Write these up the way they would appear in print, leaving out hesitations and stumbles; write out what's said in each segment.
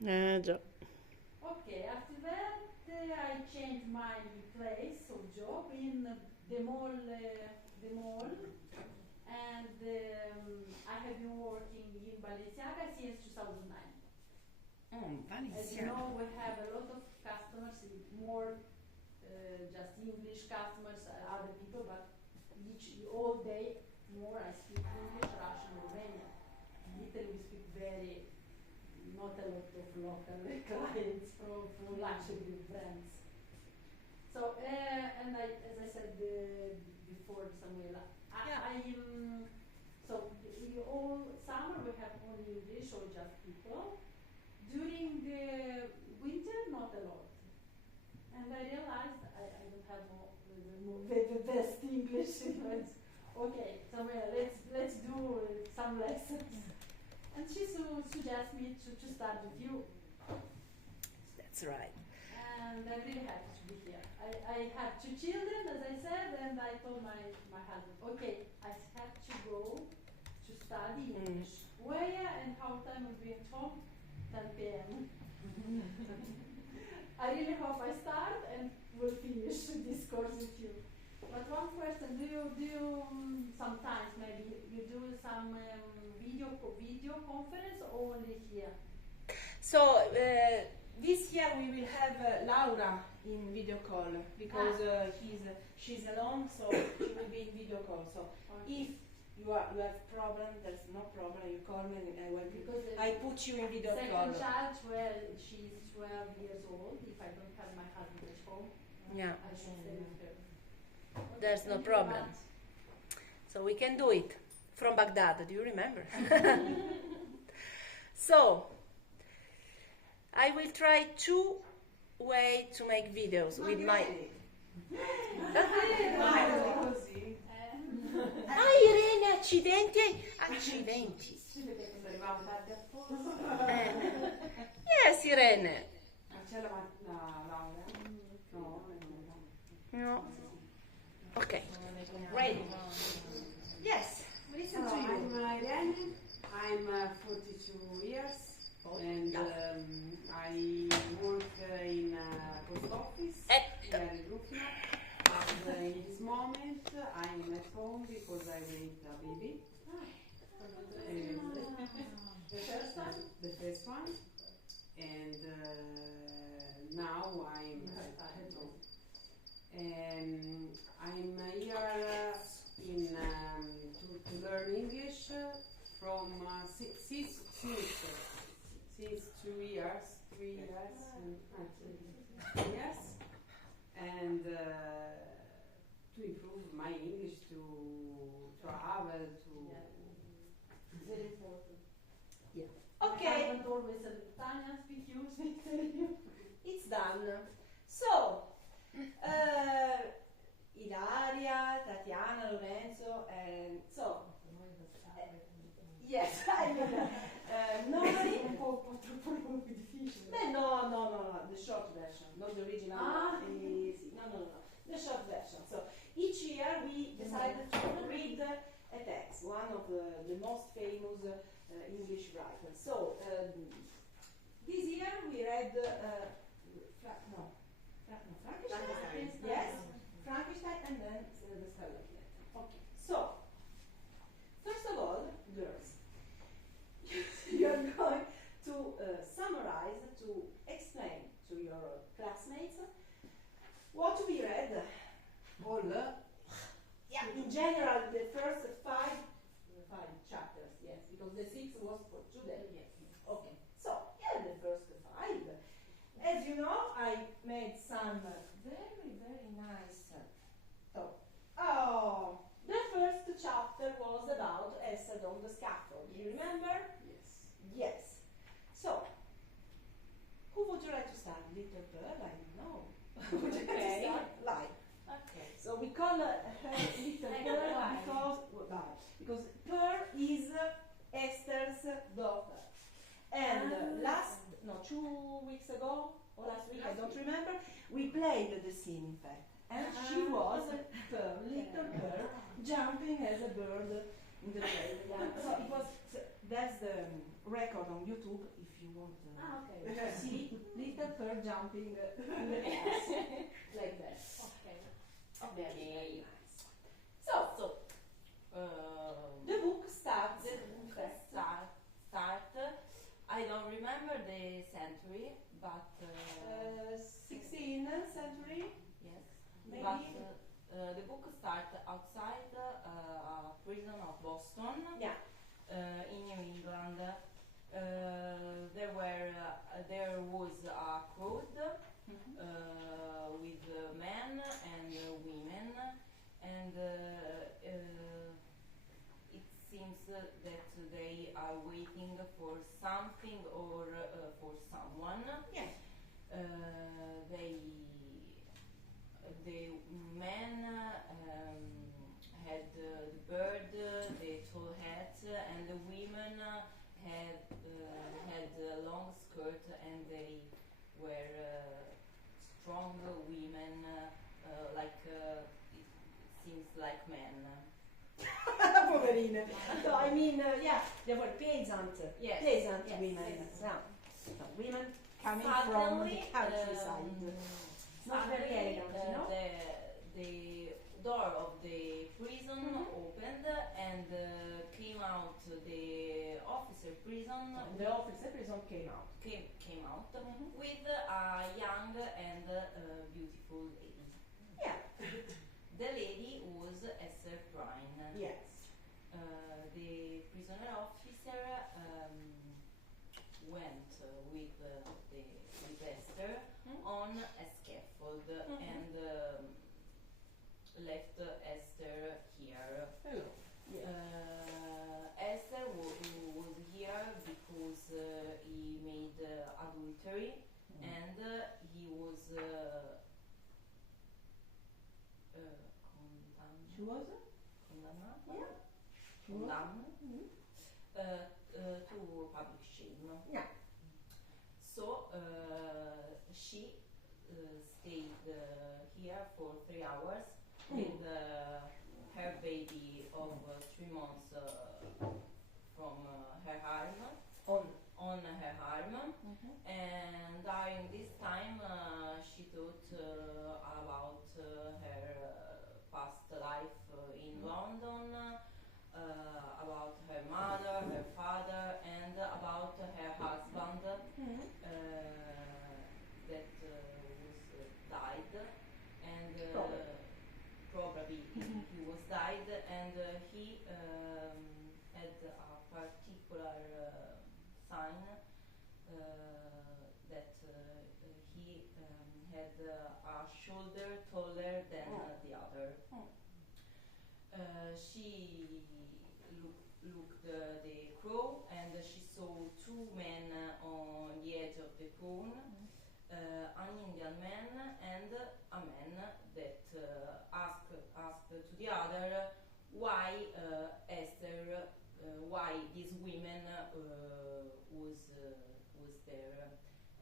Già. Okay, after that I changed my place of job in the mall, and I have been working in Balenciaga since 2009. As you know, we have a lot of customers, more just English customers, other people, but all day more I speak English, Russian, Romanian. In Italy we speak not a lot of local clients from luxury brands. So, and as I said before, Samuela, so all summer we have only English or just people. During the winter, not a lot. And I realized I don't have the best English. Okay, Samuela, let's do some lessons. And she suggests me to start with you. That's right. And I'm really happy to be here. I have 2 children, as I said, and I told my husband, okay, I have to go to study English. Where and how time will be at home? 10 p.m. I really hope I start and will finish this course with you. But one question, do you sometimes maybe you do some video conference or only here? So this year we will have Laura in video call because she's alone, so she will be in video call. So if you have problem, there's no problem. You call me and I put you in video call. Second child, she's 12 years old. If I don't have my husband at home, I should stay with her. There's no problem. So we can do it from Baghdad. Do you remember? So I will try 2 ways to make videos with my. Irene, accidenti. Yes, Irene. C'è la laurea? No. Okay. Ready? Yes. Listen to you. I'm Irene. I'm 42 years, and I work in a post office here in Brooklyn. And in this moment, I'm at home because I raised a baby. The first one, and now I'm at home. And I'm here to learn English from since 2 years, 3 years, and to improve my English, to travel, to. Very important. Yeah. Okay. I don't always Italian speak you. It's done. So, Ilaria, Tatiana, Lorenzo, and so. Yes, I mean, normally. No, the short version, not the original. No, the short version. So each year we decided to read a text, one of the most famous English writers. So this year we read Frankenstein. Yes, Frankenstein, and then the Scarlet Letter. Okay. So first of all, girls, you are going to summarize, to explain to your classmates what we read. All. Yeah, in general, the first five chapters, yes, because the 6 was for today. Yes. Okay, so yeah, the first 5. As you know, I made some very, very nice thought. Oh, the first chapter was about Essed on the scaffold. Do you remember? Yes. Yes. So, who would you like to start? Little Pearl? I don't know. Would you like to start? Like. Okay. So we call her Little Pearl because Pearl is Esther's daughter. And 2 weeks ago, or last week, I don't remember, we played the scene, in fact. And she was Pearl, Little Pearl, jumping as a bird in the train. Yeah. So it was. So there's the record on YouTube if you want Okay. to see little Pearl jumping in the class like that. Okay. Very Okay. nice. So the book starts. The book start. I don't remember the century, but 16th century. yes. Maybe. But the book starts outside a prison of Boston. Yeah. In New England. There was a crowd with men and women, and it seems that they are waiting for something or for someone. Yeah. The men had the bird, the tall hat, and the women had a long skirt, and they were strong women, it seems like men. Poverine. So I mean, yeah, they were peasant. Yes. Peasant Yes, women. yes. Yeah. So women coming from the Suddenly, countryside. Not very elegant, you know? The door of the prison opened, and came out the officer prison. The officer prison came out. Came out with a young and beautiful lady. Yeah. The lady was Esther Prynne. Yes. The prisoner officer went with Esther on a scaffold and left Esther here. Hello. Yeah. Esther was here because he made adultery and he was She was? condemned Yeah. She was? to public shame. Yeah. So she stayed here for 3 hours with her baby of 3 months from her arm, on her arm, and during this time she thought about her past life in London, about her mother, her father, and about her husband that was died, and probably he was died, and he had a particular sign that he had a shoulder taller than the other. She looked the crow, and she saw 2 men on the edge of the cone, an Indian man and a man that asked to the other why Esther, why these women was there,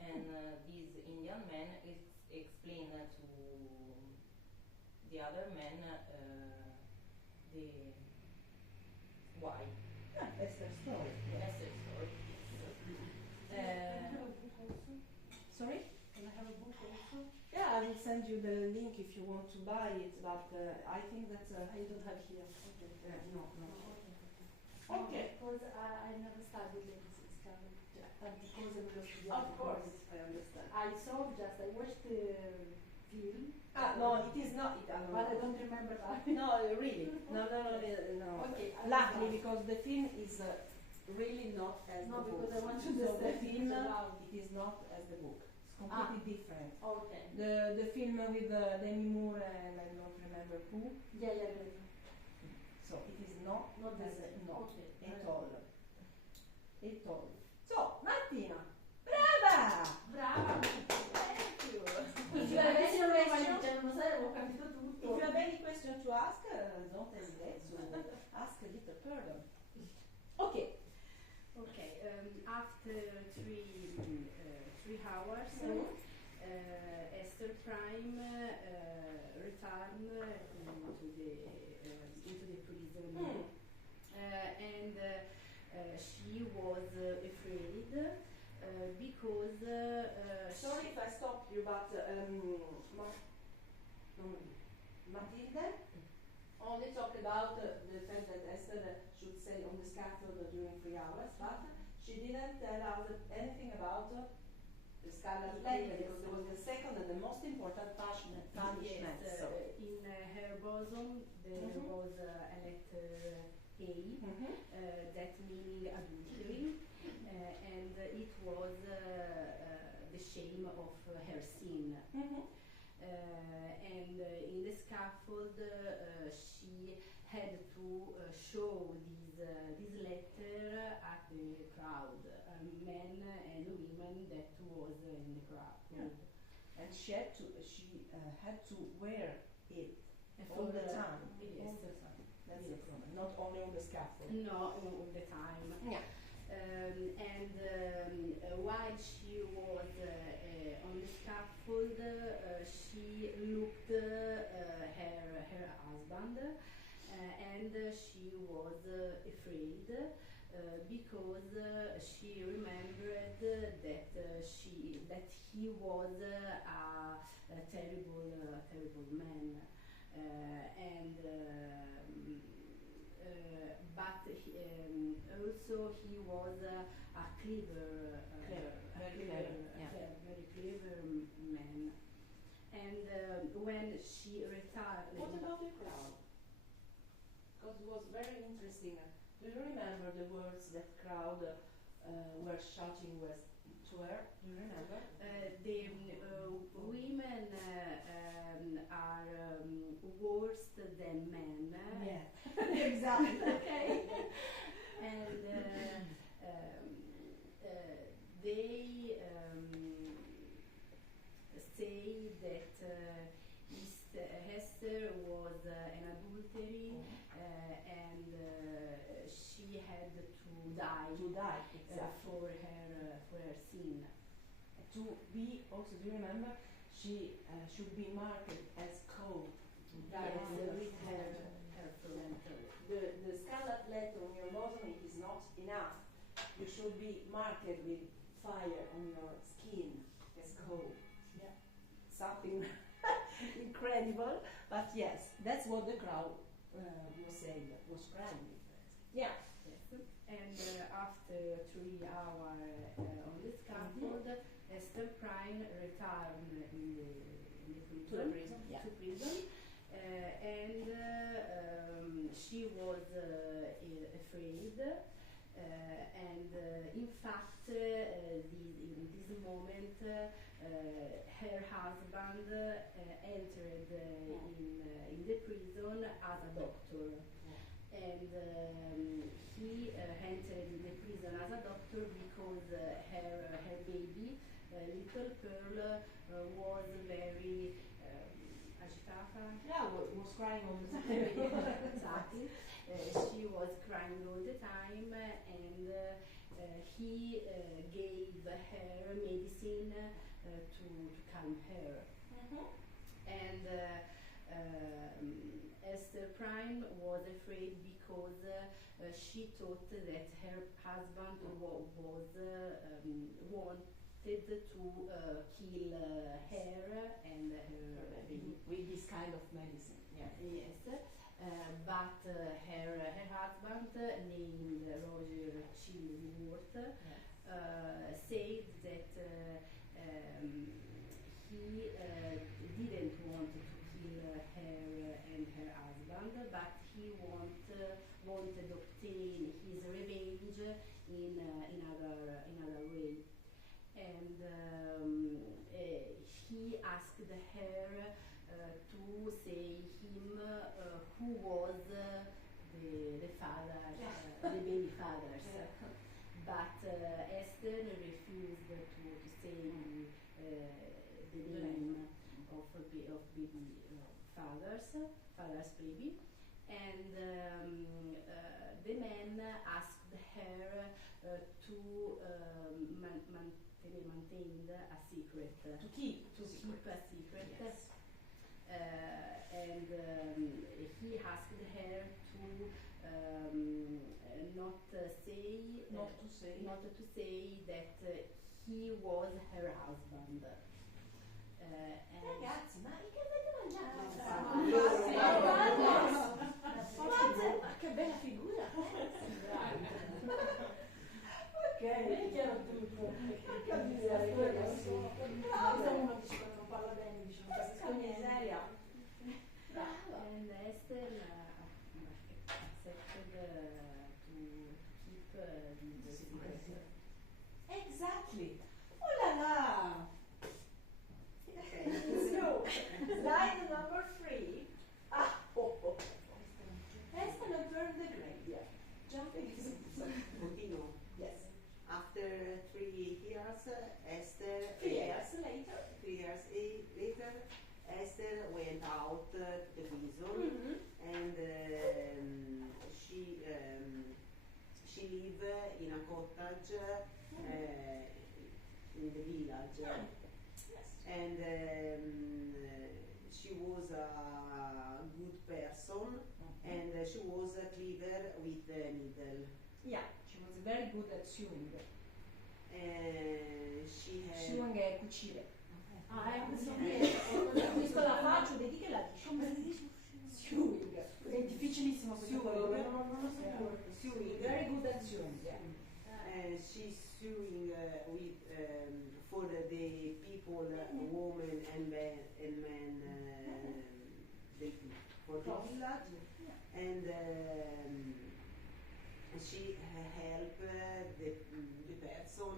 and this Indian man explained to the other man the why. Yeah, that's the story. Esther's story. Sorry? Can I have a book also? Yeah, I will send you the link if you want to buy it, but I think that I don't have here. Okay. no. Okay. Because I never studied medicine, tante cose me le ho studiate. Of course, I understand. I saw just, I watched the film. No, it is not Italian. But I don't remember that. No, really. No. Okay. Luckily, because the film is really not as No, the book. because I want to So the understand film, it aloud. it is not as the book. It's completely different. Okay. The film with Demi Moore and I don't remember who. Yeah. So it is not Not the as same. no, Okay. at all. At all. So Martina, brava! Brava! Thank you! If you have any question, Non sai, avevo capito tutto. if you have any question to ask, don't hesitate to ask a little further. Okay. Okay, after 3 hours, Esther Prynne returned into the prison and she was afraid because sorry if I stopped you, but Matilde only talked about the fact that Esther should stay on the scaffold during 3 hours, but she didn't tell us anything about the scarlet letter, because it was the second and the most important punishment. Yes, in her bosom there was a letter A, that meaning adultery, and it was the shame of her sin. And in the scaffold, she had to show this letter at the crowd, men and women that was in the crowd. And she had to wear it all the time. Yes. All the time. That's the problem. Not only on the scaffold. No, all the time. Yeah. And while she was on the scaffold, she looked her husband, and she was afraid because she remembered that he was a terrible man, but also he was a clever, very clever man. And when she retired, What about the crowd? Because it was very interesting. Do you remember the words that crowd were shouting to her? Do you remember? The women are worse than men. Yeah, exactly. Okay. And they say that Hester was an adultery, and she had to die. Exactly. For her sin. To be also, do you remember? She should be marked as cold. With her front. The scarlet letter on your bosom, it is not enough. You should be marked with fire on your skin as cold. Yeah. Something incredible, but yes, that's what the crowd was saying, was crying. Yeah. Yes. And after 3 hours on the scaffold, Esther Prime returned in the prison. To the prison, yeah. To prison. And she was afraid, and in fact, in this moment, her husband entered in the prison as a doctor, and he entered in the prison as a doctor because her baby, little Pearl, was very agitata. Yeah, was crying all the time. Exactly. She was crying all the time, and he gave her medicine to calm her. And Esther Prime was afraid because she thought that her husband wanted to kill her and her baby. With this kind of medicine. Yeah. Yes. But her husband, named Roger Chillingworth, said that he didn't want to kill her and her husband, but he wanted to obtain his revenge in another way. And he asked her to say him who was the father, the baby fathers. But Esther refused to say the name of baby father's baby, and the man asked her to maintain a secret. To keep a secret. Yes. And he asked her to not to say that he was her husband. Ragazzi, ma che avete mangiato? Che bella figura! Ok, è chiaro tutto. Capisco, però uno dice quando non parla bene, dice non capisco miseria. And Esther accepted to keep the secret. Exactly. Oh la la! So, slide number 3. Esther and turn the graveyard. Jumping is Continue. yes. After 3 years, Esther. 3 years later. 3 years later, Esther went out to the prison, and she lived in a cottage in the village. Yes. And she was a good person, and she was clever with the needle. Yeah, she was very good at sewing. She had Sewing è cucire. Questo qui ho visto la faccia, vedi che la dice. Sewing. È difficilissimo questo colore, non lo so. sewing. Very good at sewing, yeah. She's sewing with for the people, women and men, for the village, and she help the person.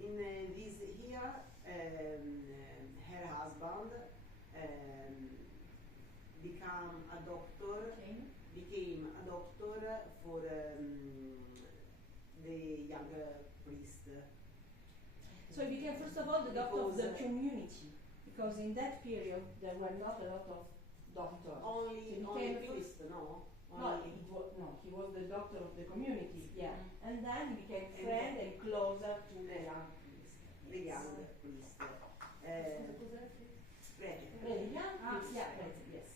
In this year, her husband became a doctor for the young priest. So he became first of all the doctor of the community, because in that period there were not a lot of doctors. Only priest, no? He was the doctor of the community, yeah. And then he became friend and closer to the young priest. The young priest. Yes.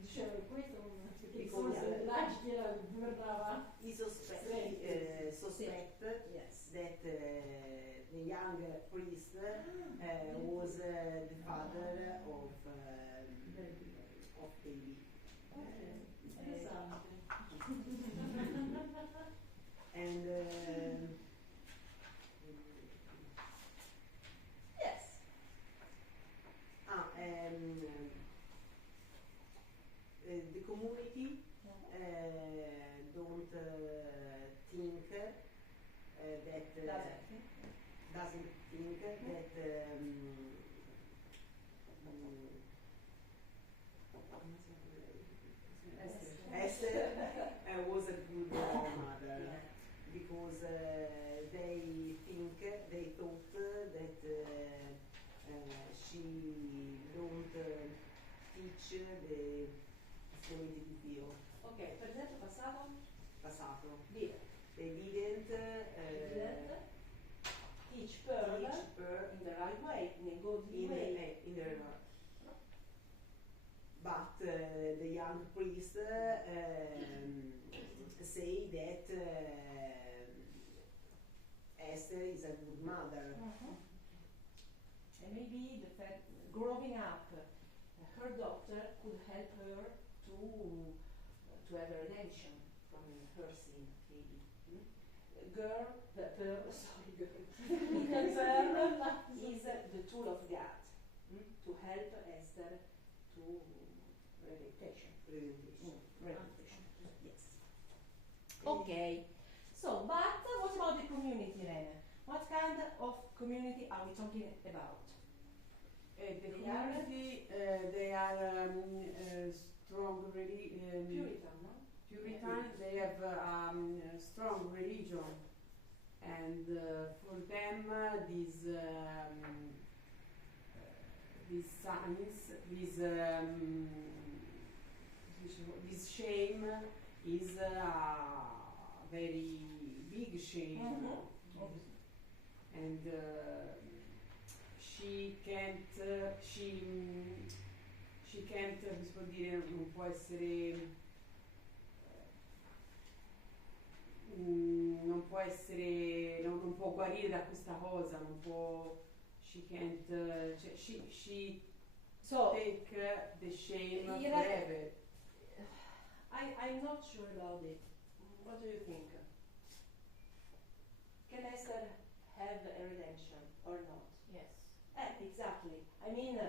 Dicevo questo perché Because, forse l'Aghi era governava. He suspect Yes. that the young priest was the father of baby. And Yes. The community don't think that doesn't think that Esther was a good mother, because they thought that she don't teach the story di Dio. Ok, presente, passato. They didn't Teach Pearl teach her in the right way, in a good in way. the but the young priest say that Esther is a good mother. And maybe the fact growing up, her doctor could help her to have a redemption from her sin, maybe. Pearl is the tool of God to help Esther to redemption. Redemption. Yes. Okay. So, but what about the community, Irene? What kind of community are we talking about? The community, they are strong Puritan, no? Puritan. They have a strong religion, and for them this science, this shame is a very big shame, and she can't. She she can't, si può dire, non può essere, non può essere, non può guarire da questa cosa, non può, she can't, she So take the shame you know, forever. I'm not sure about it. What do you think? Can Esther have a redemption or not? Yes. Exactly. I mean,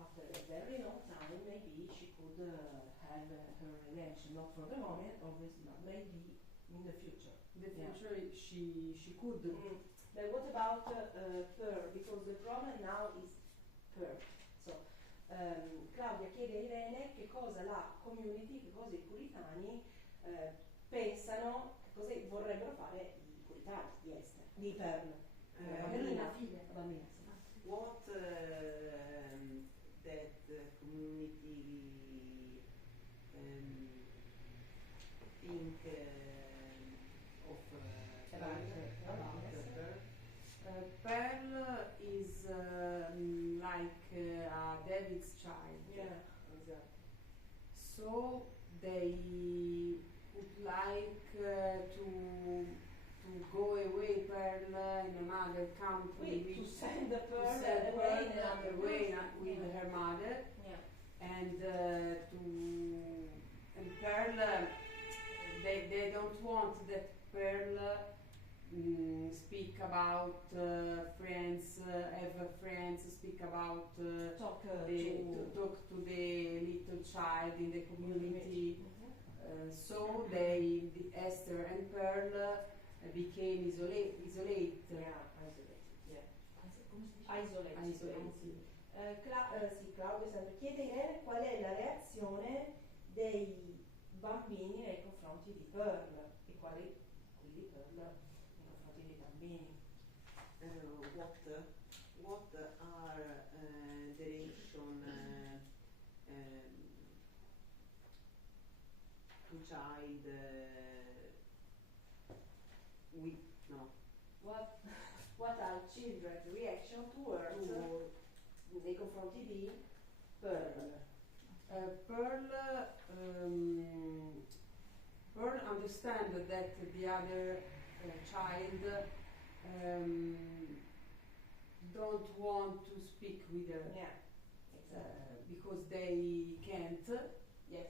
after a very long time, maybe she could have her redemption. Not for the moment, obviously, but maybe in the future. In the future, she could. But what about Pearl? Because the problem now is Pearl. So, Claudia chiede a Irene che cosa la community, che cosa i puritani pensano, che cosa vorrebbero fare i puritani di Esther, di Pearl. Bambina, figlia. La bambina, sì. What that community think of Pearl is like David's child. Yeah, exactly. So they would like to go away Pearl in another country To with, send the Pearl to send away Pearl in another away place. with Yeah. her mother, Yeah. and Pearl, they don't want that Pearl speak about friends, have friends, speak about Talk talk to the little child in the community. So Esther and Pearl became isolate. Yeah, isolated. Yeah. Isolated. Sì, Claudio sempre chiede a Irene qual è la reazione dei bambini nei confronti di Pearl e quali quelli di Pearl nei confronti dei bambini. what are the reaction to child with no What are children's reaction towards nei confronti di Pearl? Pearl understand that the other child don't want to speak with her. Yeah, exactly. Because they can't. Yes,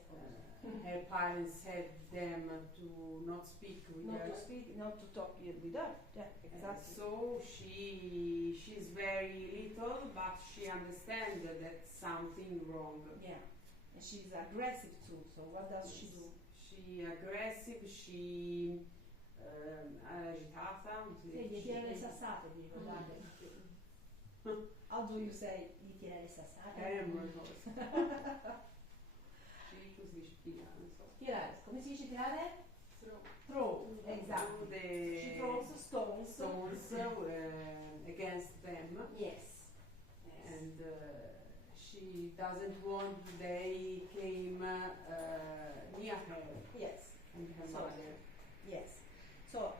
Her parents had them to not speak with not her. to speak, not to talk with her. Yeah, exactly. So she's very little, but she understands that something wrong. Yeah, and she's aggressive too. So what does she do? She aggressive, she agitata. Sì, gli tiene le sassate, vi ricordate? How do you say gli tiene le sassate? Così si tira, non so. Tirare, come si dice tirare? Throw. Throw, exactly. She throws stones. Against them. Yes. And she doesn't want they came near her Yes. and her So, mother. Yes. So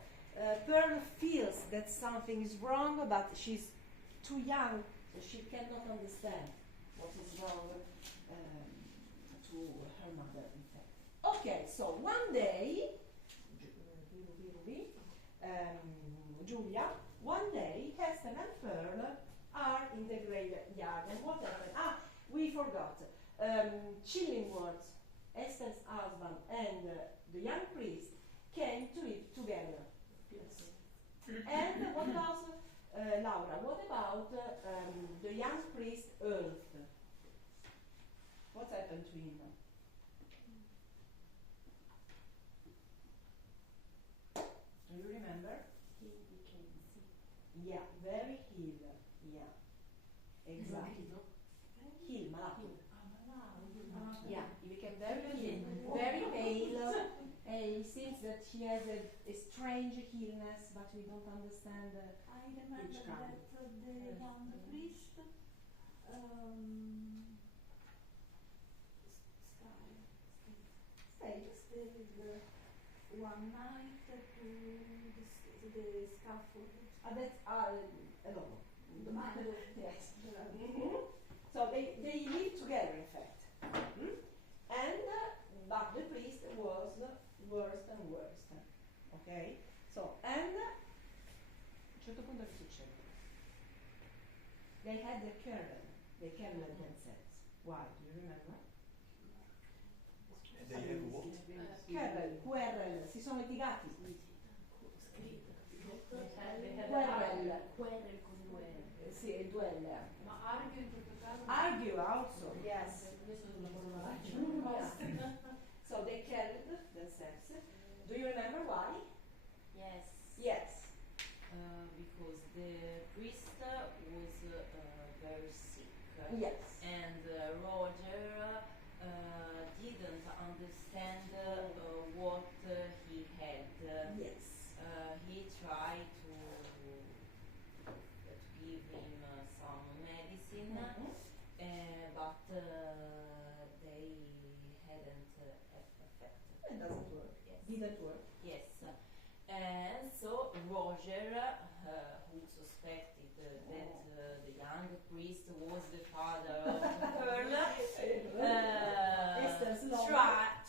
Pearl feels that something is wrong, but she's too young, so she cannot understand what is wrong to her mother, in fact. Okay, so one day, Giulia, one day, Hester and Pearl are in the graveyard. And what happened? We forgot. Chillingworth, Esther's husband, and the young priest came to it together. Yes. And what about Laura? What about the young priest Ulf? What happened to him? Do you remember? He became sick. Yeah, very ill. Yeah, exactly. Ill, malato. Yeah, he became very ill, very pale. It seems that he has a strange illness, but we don't understand. I remember Which kind? that the young priest stayed one night to the scaffold. That's dopo. Domani. Yes. So they live together, in fact. And but the priest was worse and worse. Okay? So, and a un certo punto che succede? They had the kernel. They kernel themselves. Why? Do you remember? They have what? QRL, si sono litigati. Querel con due R. Sì, il duello. Ma argue in questo caso? Argue also, yes. Adesso sulla parola Yeah. So they killed themselves. Do you remember why? Yes. Yes. Because the priest was very sick. Yes. And Roger didn't understand what he had. Yes. He tried to give him some medicine, but they hadn't effect. It doesn't work. Yes. Didn't work. Yes. And so Roger, who suspected that the young priest was the father of the girl,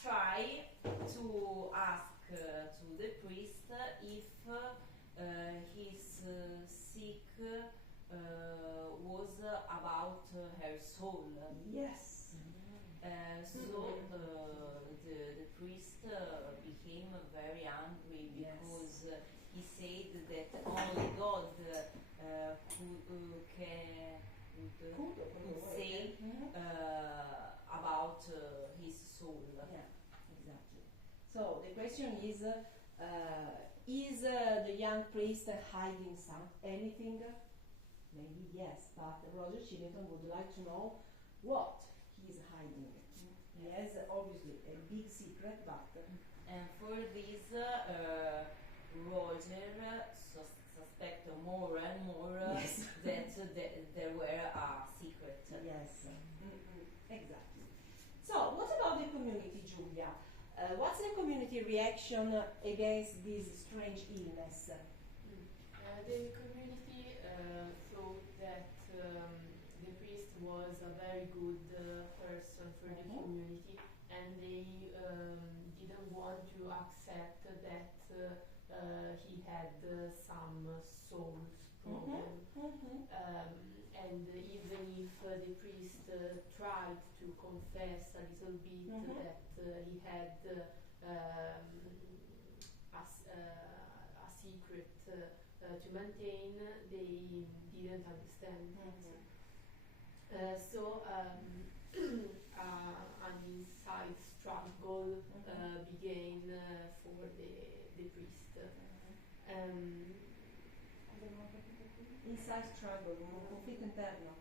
try to ask to the priest if his sick was about her soul. Yes. So the priest became very angry because he said that only God could say about his soul. Yeah, exactly. So the question is the young priest hiding anything? Maybe yes, but Roger Chillington would like to know what he is hiding. He has obviously a big secret, but and for this, Roger suspect more and more that there were a secret. yes, exactly. So what about the community, Giulia? What's the community reaction against this strange illness? The community thought that the priest was a very good person for the community, and they didn't want to accept that he had some soul problem. And even if the priest tried to confess a little bit that he had a secret to maintain, they didn't understand it. So an inside struggle began for the priest. Inside struggle, un conflitto interno.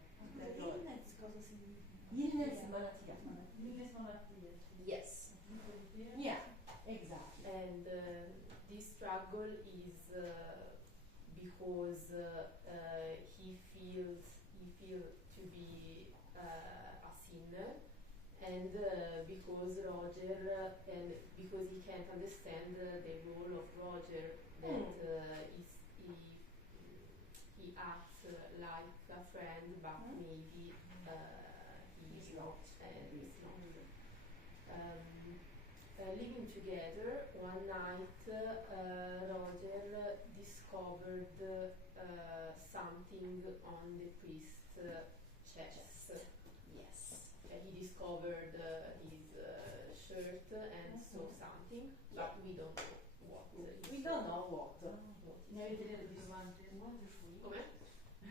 Illness cosa significa? Illness, malattia. Illness malattia. Yes. Yeah, exactly. And this struggle is because he feels to be a sinner, and because Roger and because he can't understand the role of Roger, that he acts like a friend, but maybe he is not, and he's not. Living together, one night Roger discovered something on the priest's chest. Yes. He discovered his shirt and saw something, but we don't know what. We don't know what. Ne avete detto davanti al wonderful. Come?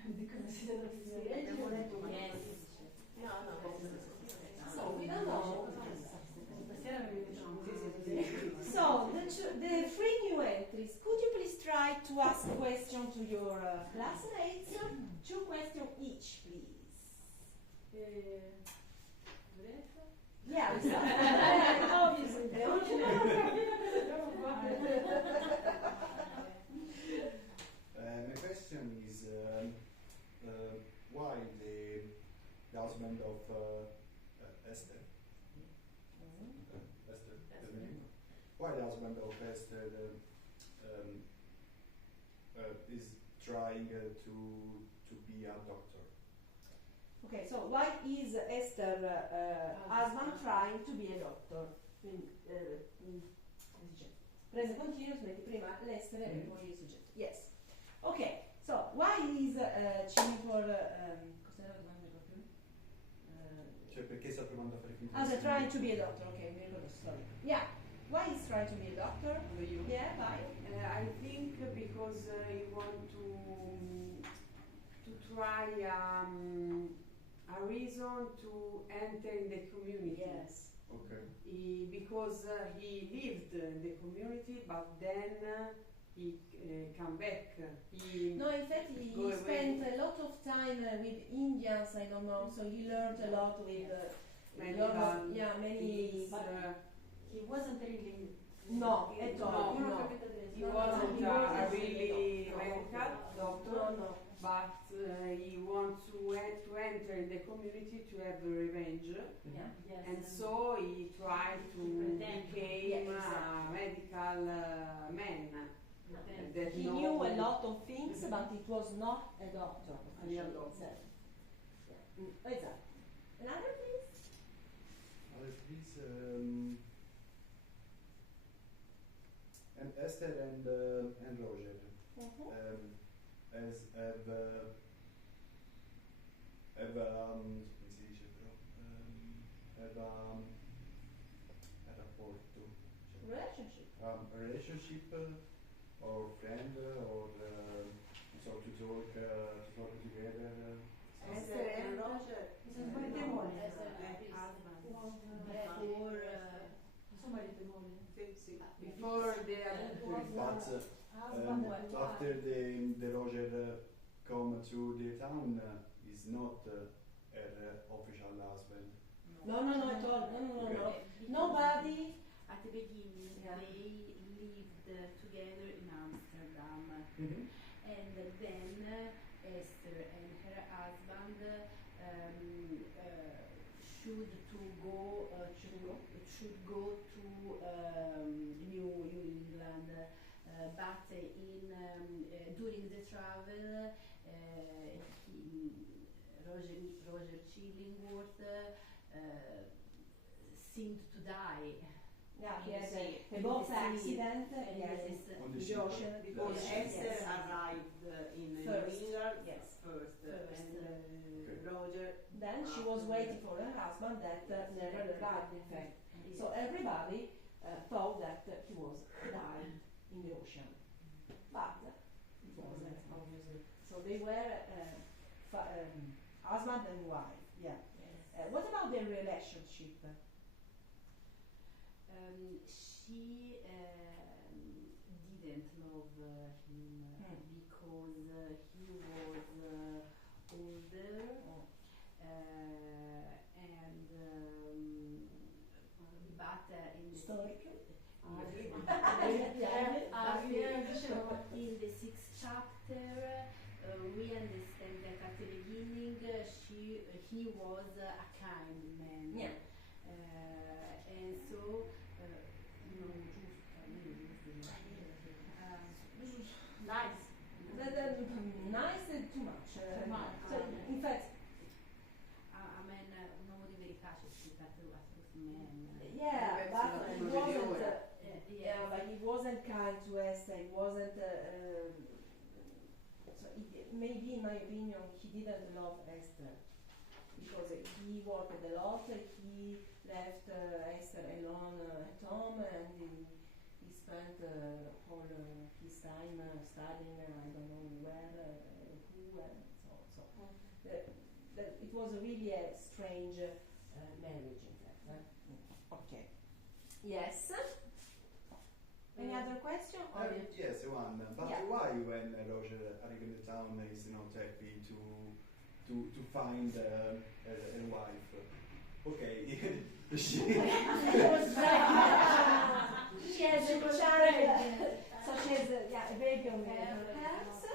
Dicono siete andati spiegati, ho detto ma Yes. No. So we don't know. stasera mi diciamo così. So the three new entries. Could you please try to ask a question to your classmates? 2 questions each, please. Lorenzo? Yeah, exactly. Obviously. My question is why the husband of Esther, Esther, the name? Why the husband of Esther is trying to be a doctor? Okay, so why is Esther husband trying to be a doctor? Quindi, come dice? Present continuous, metti prima l'essere e poi il soggetto. Yes. Ok, so why is for cos'era la domanda proprio? Cioè perché sta provando a fare finta Ah, di they're trying essere to be a doctor, okay, mi ricordo, sorry. Yeah. Why is trying to be a doctor? Do you? Yeah, why? I think because you want to try a reason to enter in the community. Yes. Ok. Because he lived in the community, but then he come back. He No, in fact, he go spent away. a lot of time with Indians, I don't know, so he learned a lot with Medical many. things, He wasn't really. No, at all. No. No. he wasn't he a wasn't really no. medical doctor, No. but he wants to enter in the community to have revenge. Yeah. Yes. And so he tried to Pretend. become Yeah, a medical man. Pretend. That He know- knew a lot of things, but it was not a doctor. A real doctor. Yeah. Exactly. Another please? Other please. And Esther and Roger come si dice però? A rapporto, cioè, Relationship. a relationship or friend or so to talk together. Esther and Roger. Before the adultery. But after the Roger come to the town, is not her official husband. No, at all. No. Okay. Nobody. At the beginning, Yeah. they lived together in Amsterdam, Mm-hmm. and then Esther and her husband should go to New England, but during the travel, Roger Chillingworth seemed to die. Yeah, he in had the sea. a boat In the sea. accident. And Yes. yes, On the in ship. the ocean. Because Yes. Esther Yes. arrived in New First, England yes. first, First. and Okay. Roger. Then she was waiting for her husband that never arrived, in fact. So everybody thought that he was died in the ocean. But it wasn't, obviously. So they were husband and wife, yeah. Yes. What about their relationship? She didn't love him because he was older and but in the Historical? in the sixth chapter we understand that at the beginning he was a kind man. Yeah. And so nice. Nice and too much. Too much. So, in fact, A man, un uomo di verità c'è scritto a truth man. yeah, but he Verso la wasn't. Yeah, But he wasn't kind to Esther. He wasn't. So maybe, in my opinion, he didn't love Esther because he worked a lot. He left Esther alone at home, and he spent all his time studying. I don't know where, who, and so. It was really a strange marriage, in fact. Okay. Yes. Any other question? Or Yes, one. But Yeah. why, when Roger arrived in the town, is not happy to find a wife? Okay, she she has a child, so she has a baby on her hands,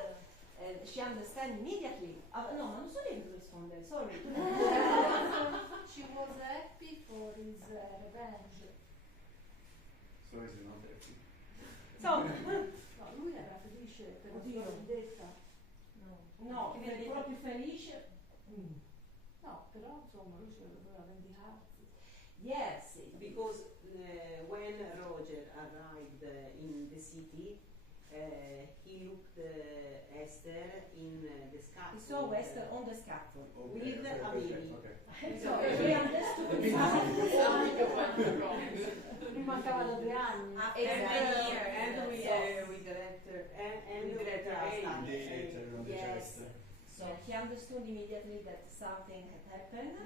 and she understands immediately. No, non so io devo rispondere, sorry. She was happy for his revenge. so is not happy. So, No, lui era felice per la Oddio. sua vendetta. no, è proprio felice. No, però insomma lui ce l'aveva vendicarsi. Yes. Because when Roger arrived in the city, he looked Esther in the scaffold. He saw Esther on the scaffold. With a baby. Okay. So we understood. Mi mancavano 2 anni. Exactly. And with the letter And with the letter A. And the letter on the Yes. chest. So he understood immediately that something had happened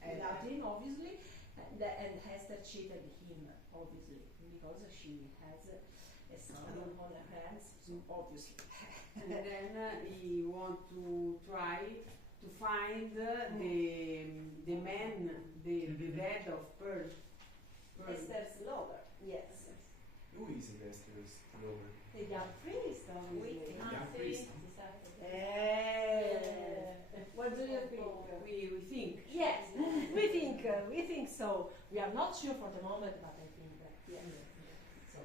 without him, obviously, and Esther cheated him, obviously, because she has a son on her hands, so obviously. And then he want to try to find the man, the dad of Pearl. Esther's lover, yes. Who is Esther's lover? The young priest, obviously. Young priest. What do you think? We think. Yes, we think so. We are not sure for the moment, but I think that yes. So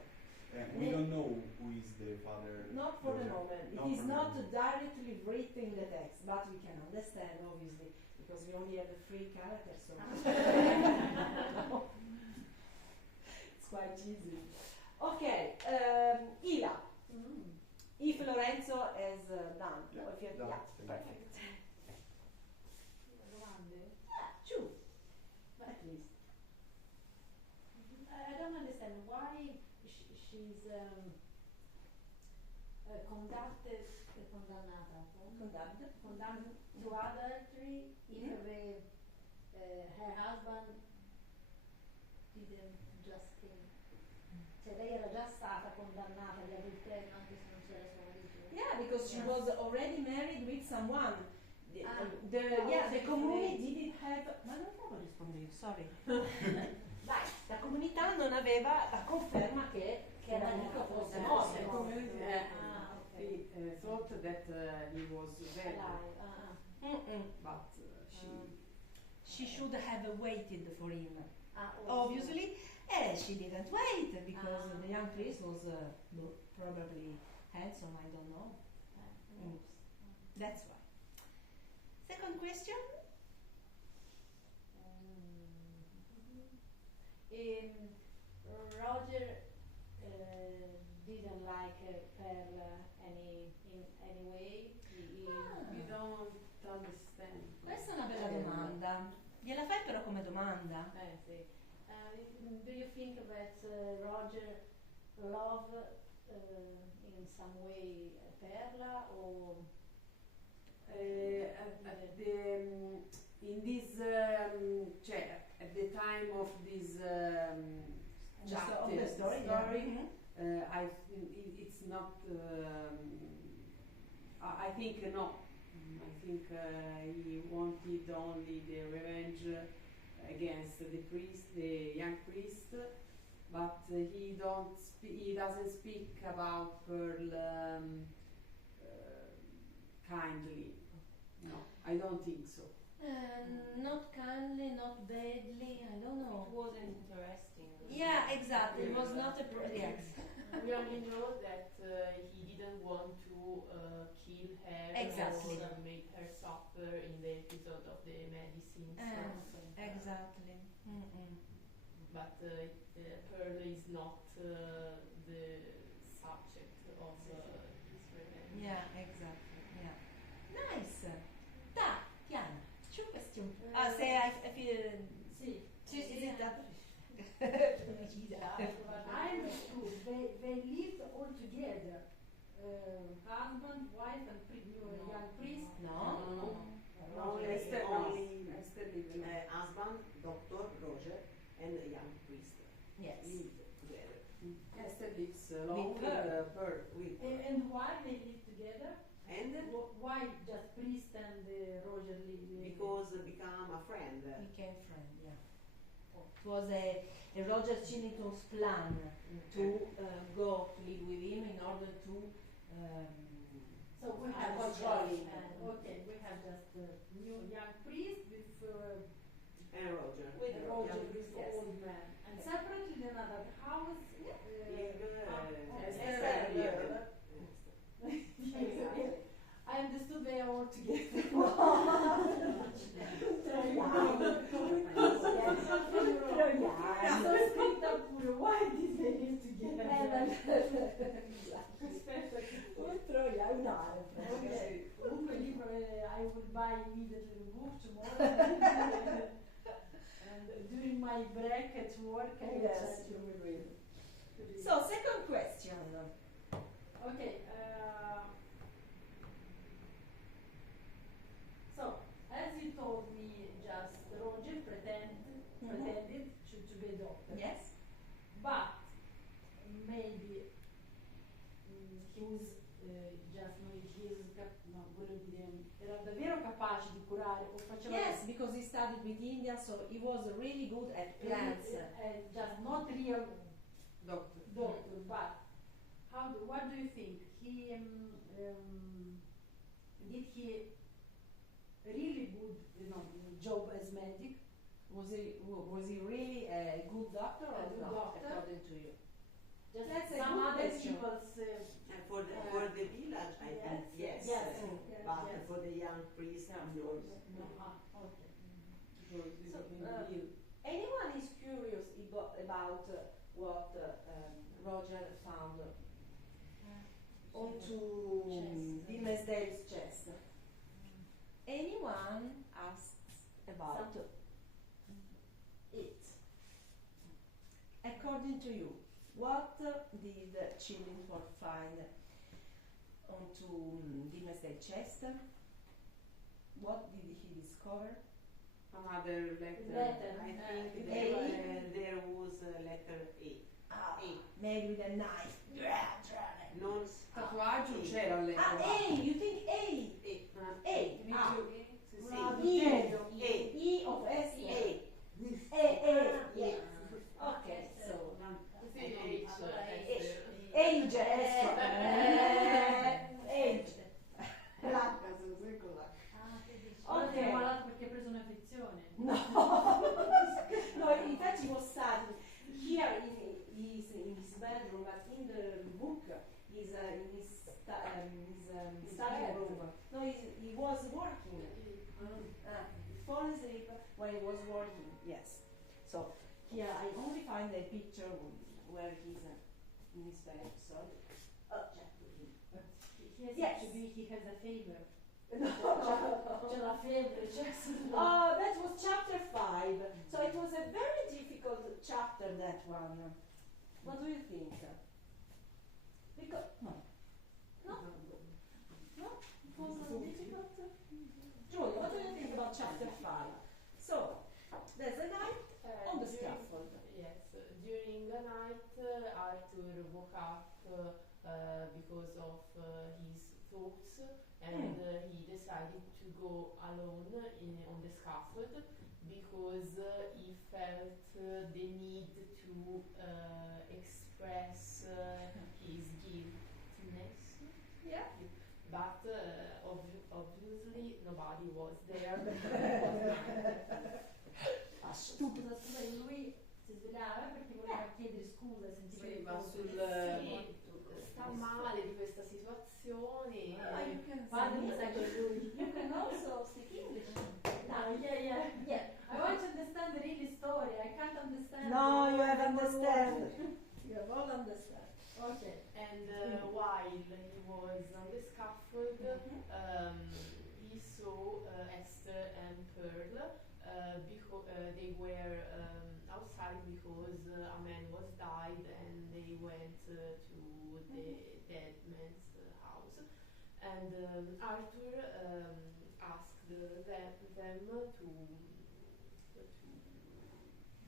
We don't know who is the father. not for the Roger. moment. Not It is for the not moment. directly written in the text, but we can understand obviously because we only have the 3 characters, so it's quite easy. Okay, Ila. If Lorenzo has done, Yeah, or if you have, done. yeah, perfect. Domande? Yeah, 2, at least. I don't understand why she's conducted, condannata, condemned to adultery if her husband didn't just came. Cioè lei era già stata condannata di adulterio anche se non c'era suo marito. Yeah, because she Yes. was already married with someone. The, Ah, the was community afraid. didn't have. Ma non stavo rispondendo, sorry. Dai, la comunità non aveva la conferma che l'amico fosse morto. The community Ah, okay. he thought that he was dead, Alive. but She should have waited for him, Also. obviously, and she didn't wait because Ah. the young priest was probably handsome. I don't know. Oops. That's why. Second question. Roger didn't like Pearl in any way. you don't understand. Questa è una bella domanda. Gliela fai però come domanda? Sì. Do you think that Roger loved in some way Perla or In this at the time of this chapter, Of the story. Yeah. it's not. I think no. I think he wanted only the revenge against the priest, the young priest, but he doesn't speak about Pearl kindly. No, I don't think so. Not kindly, not badly. I don't know. It wasn't interesting. Yeah, exactly. It was not a yes. We only know that he didn't want to kill her Exactly. or make her suffer in the episode of the medicines. Exactly. But Pearl is not the subject of his revenge. Yeah, exactly. Yeah. Nice. Da, Tiana. Two questions. Say I feel. Sì. Is it that? I understood they lived all together. Husband, wife, and young priest. No. Esther only Livello. husband, Dr. Roger, and a young priest Yes. lived together. Esther lives along with Pearl. Pearl. And why they lived together? And Why just priest and Roger lived? because become a friend. Became friend. Yeah. It was a Roger Chiniton's plan to go to live with him in order to. So we have controlling. okay, we have just new young priest with And Roger. With young Roger, priest, yes. old man, and separately in another house. Esther lived. I understood they are all together. Troia è un'area. Okay. Comunque il libro I will buy immediately the book tomorrow. And during my break at work I will Yes, check you it. will read. So, second question. Okay. So, as you told me, just Roger pretended to be a doctor. Yes? But maybe he was just no, volevo dire, era davvero capace di curare o faceva Yes, because he studied with India, so he was really good at plants. just not real Doctor. doctor, but what do you think? He did he really good, job as medic? Was he really a good doctor or A good not, doctor? according to you? Just That's a some good other question. people's. And for the village, I think yes. Yes. But Yes. for the young priest, Yeah. yours. Okay. Anyone is curious about what Roger found onto Dimmesdale's chest? Anyone asks about it? According to you, what did Chillingford find onto Dimmesdale's chest? What did he discover? Another letter. Letter. I think there was a letter A. Ah, A. made with a knife. Non Tatuaggio A. c'era Ah, all'epoca. A, you think A? A. Ah. Bravo, E. Elio. E of S. A. Yeah. Okay, so age, age. Ora ti Okay. ho malato perché hai preso un'affezione. No, no. In fact, he was studying here in his bedroom, but in the book, he's in his study room. No, he was working. He fall asleep when he was working. Yes. So here I only find a picture where he's in his bed. So, check with him. He has Yes. he has a favor. No. C'è la febbre, c'è That was chapter 5. So it was a very difficult chapter, that one. What do you think? Because no, it was difficult. Julie, what do you think about chapter 5? So there's a night on the scaffold. Yes, during the night, Arthur woke up because of his thoughts, and he decided to go alone on the scaffold because he felt the need to express his guiltiness. Yeah. But obviously nobody was there. Stupido, scusa, lui si svegliava perché voleva chiedere scusa, sentiva Sì, le ma cose. Sta male di questa situazione. You can Padre mi sa che lui. You can also speak English. No, yeah. Yeah. I want to understand the real story. I can't understand. No, you have the understand. word. You have all understand. Okay. And while he was on the scaffold, he saw Esther and Pearl because they were outside because a man was died, and they went to the dead man's house. And Arthur asked them to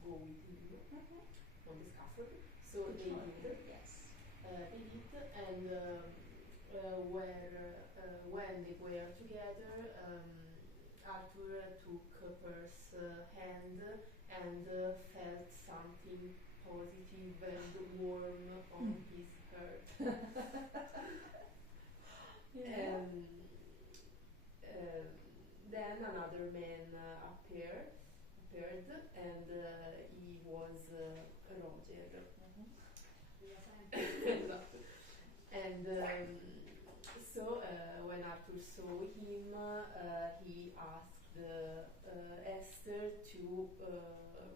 go with him on the scaffold. So they did. Yes. They did, and when they were together, Arthur took Pearl's hand and felt something positive and warm on his heart. Then another man appeared, and he was Roger. Esatto. And so when Arthur saw him, he asked Esther to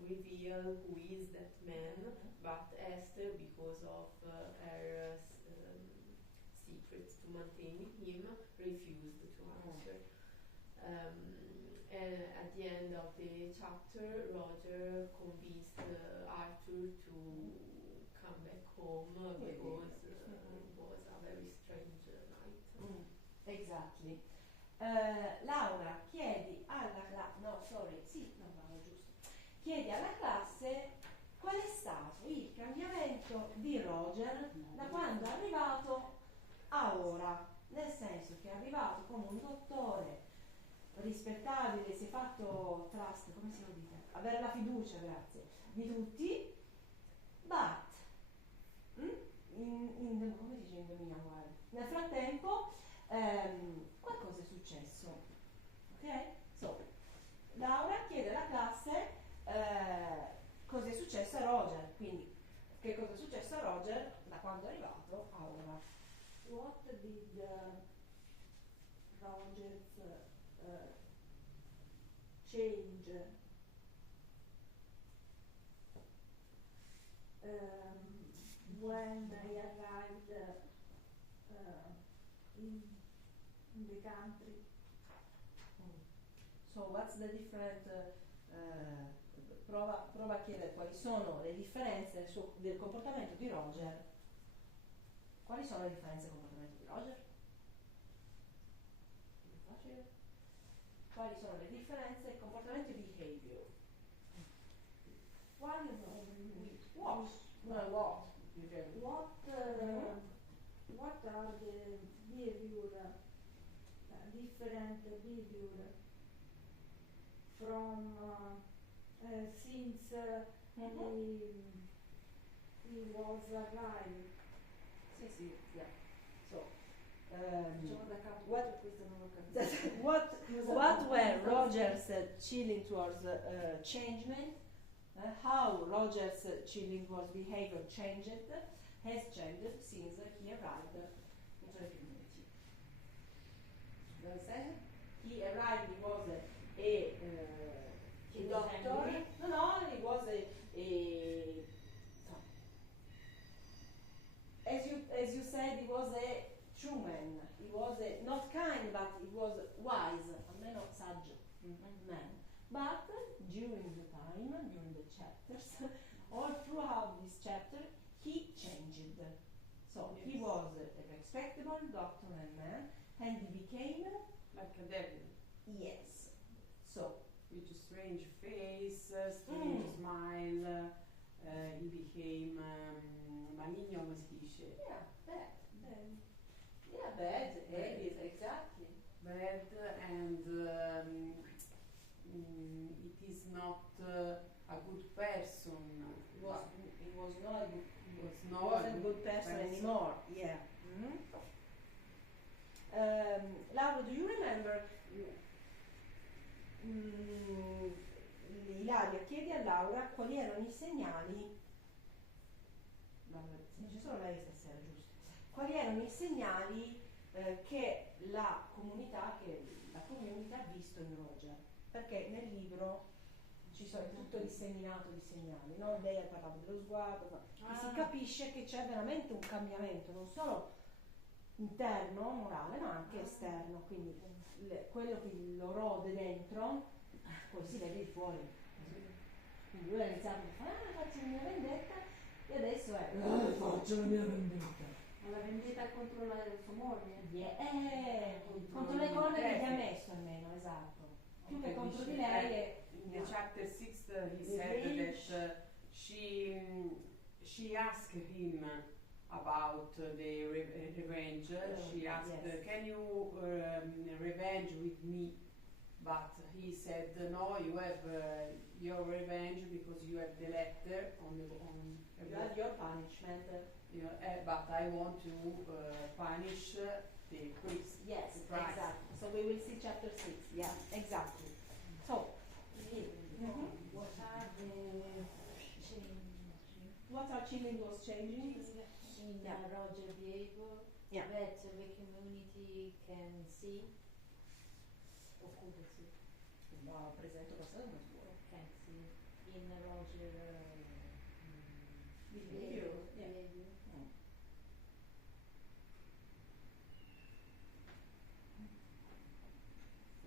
reveal who is that man, but Esther, because of her secret to maintain him, refused to answer. And at the end of the chapter, Roger convinced Arthur to come back home because it was a very strange night. Exactly. Laura, chiedi alla chiedi alla classe qual è stato il cambiamento di Roger da quando è arrivato a ora, nel senso che è arrivato come un dottore rispettabile, si è fatto trust, come si dice? Avere la fiducia, grazie, di tutti, but come si dice in the meanwhile? Nel frattempo qualcosa è successo, ok? So, Laura chiede alla classe cosa è successo a Roger, quindi che cosa è successo a Roger da quando è arrivato a ora. What did Roger's change when he arrived in the country? So what's the different prova a chiedere quali sono le differenze del comportamento di Roger. Quali sono le differenze del comportamento di Roger? Facile. Quali sono le differenze del comportamento di behavior? What? What are the behavior, different behavior from since he was arrived? Sì, yeah. So, what were Roger's chilling towards changement? How Roger's chilling towards behavior has changed since he arrived into the community. He arrived, he was a doctor. No, he was as you said, he was a true man. He was not kind, but he was wise, almeno saggio man. But during the chapters, all throughout this chapter, he changed. So yes. He was a respectable doctor and man, and he became like a devil. Yes. So with a strange face, strange smile, he became maligno, come si dice? Yeah, bad. Yeah, bad. Exactly. Bad, and it is not a good person. He wasn't a good person anymore. Yeah. Laura, do you remember? Ilaria, chiedi a Laura quali erano i segnali. C'è solo lei stasera, giusto? Quali erano i segnali che la community ha visto in Roger? Perché nel libro ci sono tutto disseminato di segnali, no? Lei ha parlato dello sguardo, e si capisce che c'è veramente un cambiamento, non solo interno, morale, ma anche esterno, quindi quello che lo rode dentro poi si vede di fuori. Quindi lui ha iniziato a fare faccio la mia vendetta e adesso faccio la mia vendetta. La vendetta contro la sua moglie. Contro le cose che gli ha messo almeno, esatto. Più che contro di lei. In the chapter 6 he said that she asked him about the revenge. She asked, yes. Can you revenge with me? But he said, no, you have your revenge because you have the letter on you have your punishment. But I want to punish the priest. Yes, the priest. exactly. So we will see chapter 6. Yeah, exactly. So, what are the what our children was changing? In Roger behavior that the community can see. No, presento questa è una scuola. Can see. mean Roger Livello, yeah. Livello.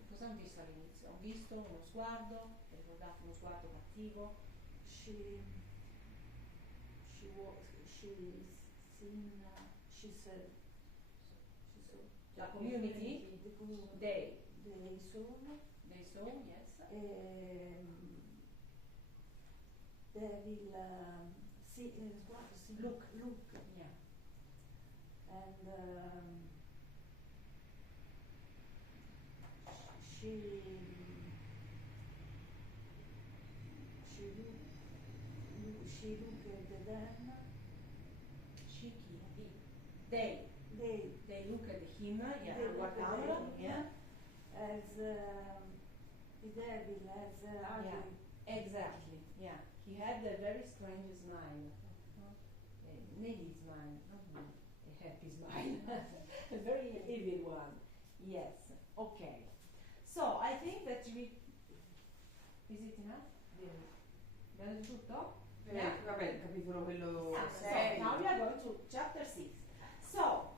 Cosa hanno visto all'inizio? Ho visto uno sguardo, ti ricordate uno sguardo cattivo? She said La community, the community they saw yes. they will see look Yeah. and she looked at them. They look at him, yeah, They look at guardavano, him, yeah. As the devil, as Yeah, exactly, yeah. He had a very strange smile. A needy smile, not a happy smile. A very evil one. Yes, okay. So, I think that we... Is it enough? Bene tutto? Yeah. Vabbè, il capitolo quello So, 6. now we are going to chapter 6. So,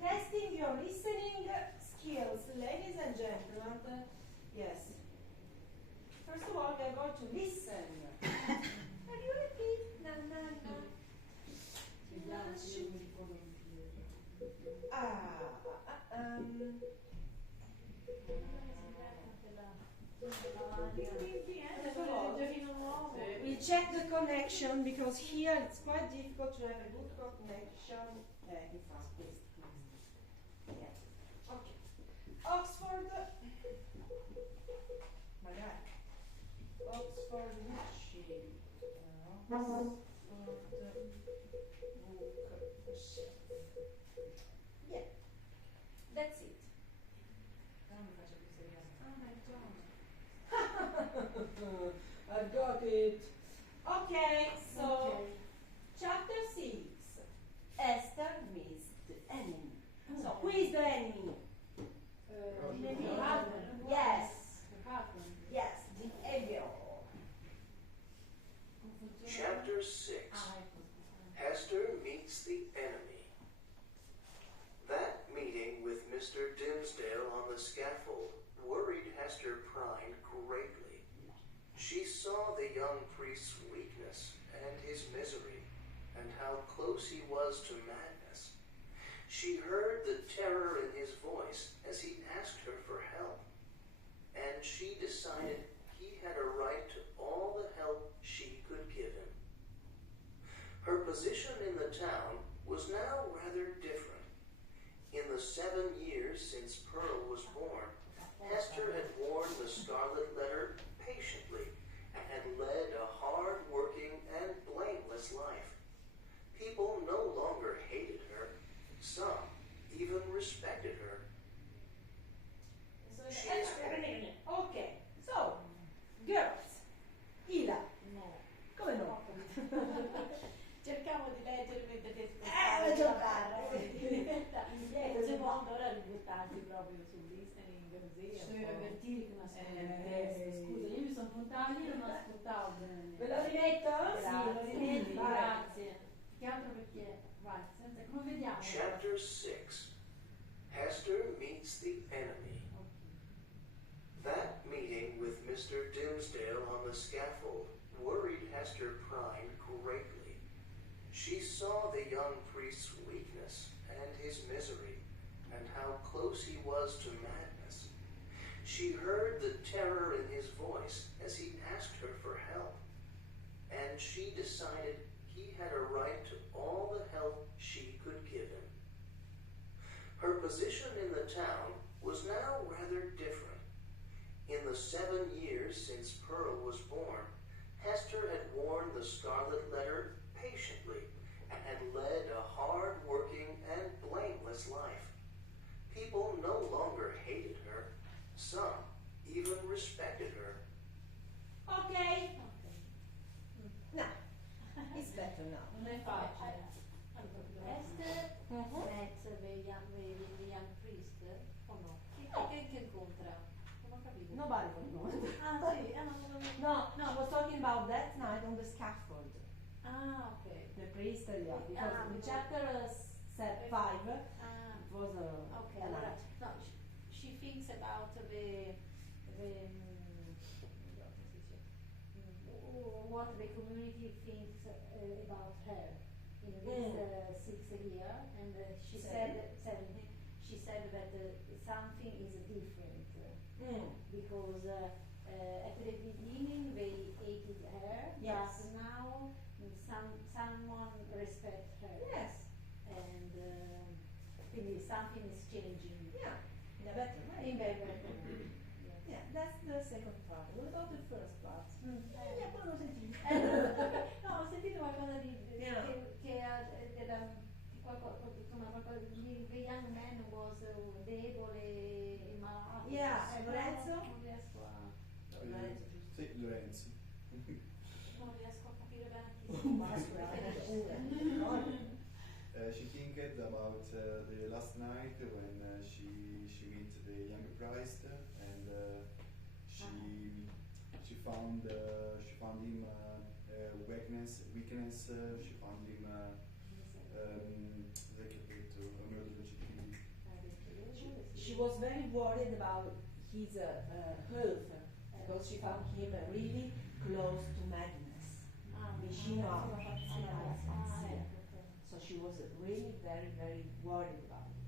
testing your listening skills, ladies and gentlemen. Yes. First of all, we are going to listen. Can you repeat? Na, na, na. Vediamo se io mi ricordo We check the connection because here it's quite difficult to have a good connection. Yeah. Okay. Oxford. Magari. Oxford Bookshare. Oxford Bookshare. Yeah. That's it. I've got it. Okay, so chapter 6. Esther meets the enemy. So who is the enemy? Yes. Yes, the evil. Chapter 6. Hester meets the enemy. That meeting with Mr. Dimmesdale on the scaffold worried Hester Prynne greatly. She saw the young priest's weakness and his misery, and how close he was to madness. She heard the terror in his voice as he asked her for help, and she decided he had a right to all the help she could give him. Her position in the town was now rather different. In the 7 years since Pearl was born, Hester had worn the scarlet letter patiently and had led a hard-working and blameless life. People no longer hated her. Some even respected her. Okay, so, girls, Ida, come no? Cercavo di leggere mentre ti la giocare, il secondo ora ributtarsi proprio sul listening così. Sono avvertire che Scusa, io mi sono puntata lì e non ascoltavo bene. Ve lo rimetto? Sì, lo rimetti, Vai. grazie. Che altro perché, vai, senza, come vediamo? Chapter 6. Hester meets the enemy. That meeting with Mr. Dimmesdale on the scaffold worried Hester Prynne greatly. She saw the young priest's weakness and his misery, and how close he was to madness. She heard the terror in his voice as he asked her for help, and she decided he had a right to all the help she could give him. Her position in the town was now rather different. In the 7 years since Pearl was born, Hester had worn the scarlet letter patiently and had led a hard-working and blameless life. People no longer hated her. Some even respected her. Okay. Now, it's better now. Non è facile. Esther met the young priest o no? Che incontra? Non ho capito. Nobody will know. Ah sì, non ho capito. No, she was talking about that night on the scaffold. Ah, okay. The priest, yeah, because the chapter said 5. It was okay. a Allora, night. no, she thinks about what the community thinks about her in this 6th year, and she said 70. She said that something is different because at the beginning they hated her, Yes. but now someone respects her. Yes. And quindi something is changing. Yeah. In a better way. In better way. Yeah, that's the second part. What about the first part? Yeah, poi lo sentito. No, ho sentito qualcosa di Yeah. che qualcosa di the young man was debole e malato. Yeah, Lorenzo? Lorenzo? Non riesco a Lorenzo, giusto. Sì, Lorenzi. non riesco a capire bene chi sia. She thinked about the last night when she met the young priest and she found him weakness. She found him She was very worried about his health because she found him really close to madness. Vicino a So she was really very, very worried about it.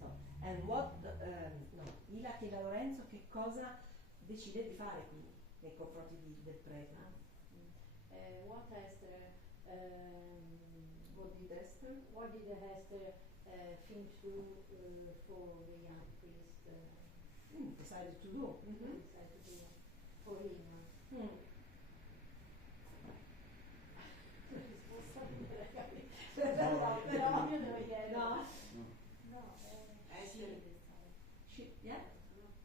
So, and what, Ila chiede a Lorenzo che cosa decide di fare quindi nei confronti del prete. What Esther, What did Esther? what did Esther think to do for the young priest? Decided to do. Decided to do for him. Però io devo chiedere. No. Esther, Yeah?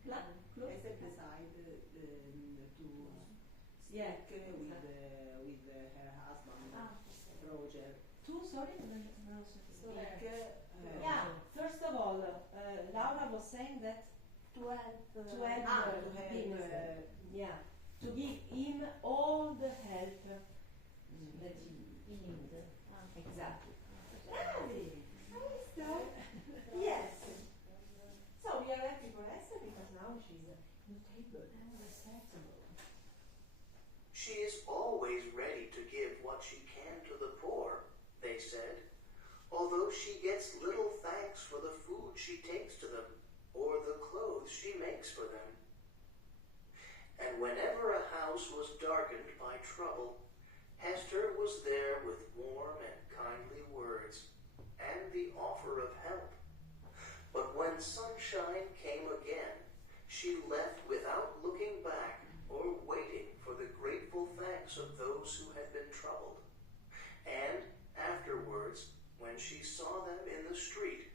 Esther decided to Yeah. speak with her husband, Roger. Tu, sorry? Non ho Speak, Yeah, first of all, Laura was saying that To help. to help to help, him, yeah, to give him all the help that he needed. Exactly. Bravi! Yes. So we are happy for Esther because now she's notable and respectable. She is always ready to give what she can to the poor, they said, although she gets little thanks for the food she takes to them or the clothes she makes for them. And whenever a house was darkened by trouble, Hester was there with warm and kindly words and the offer of help. But when sunshine came again, she left without looking back or waiting for the grateful thanks of those who had been troubled. And afterwards, when she saw them in the street,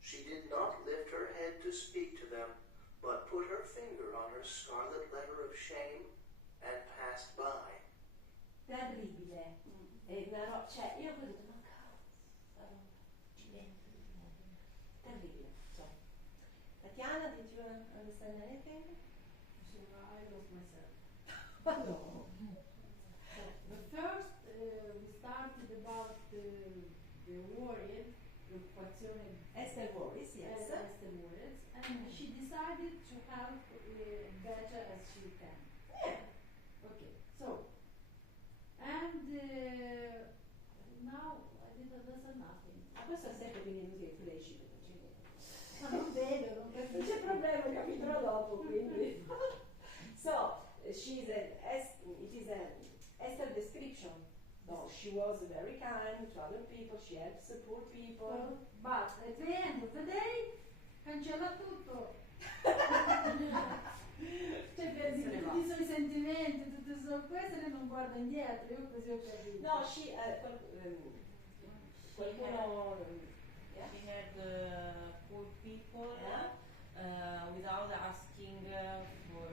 she did not lift her head to speak to them, but put her finger on her scarlet letter of shame and passed by. Terribile. Cioè, io ho detto, ma cazzo, terribile. So, Tatiana, did you understand anything? I lost myself. No. The first we started about the worried, preoccupazione. Esther worries, yes. Esther worries, and she decided to help better as she can. Yeah. Okay, so, and now I didn't understand nothing. A questo è sempre quindi inutile che tu leggi perché non c'è niente. Ma non vedo, non Non capisco. c'è problema, il capitolo dopo, quindi. So, it is an Esther description. So, she was very kind to other people, she helps the poor people. But at the end of the day, cancella tutto. Cioè, per dire, tutti i suoi sentimenti, tutte le sue cose, lei non guarda indietro, io così ho capito. No, qualcuno... Yeah? She had poor people without asking for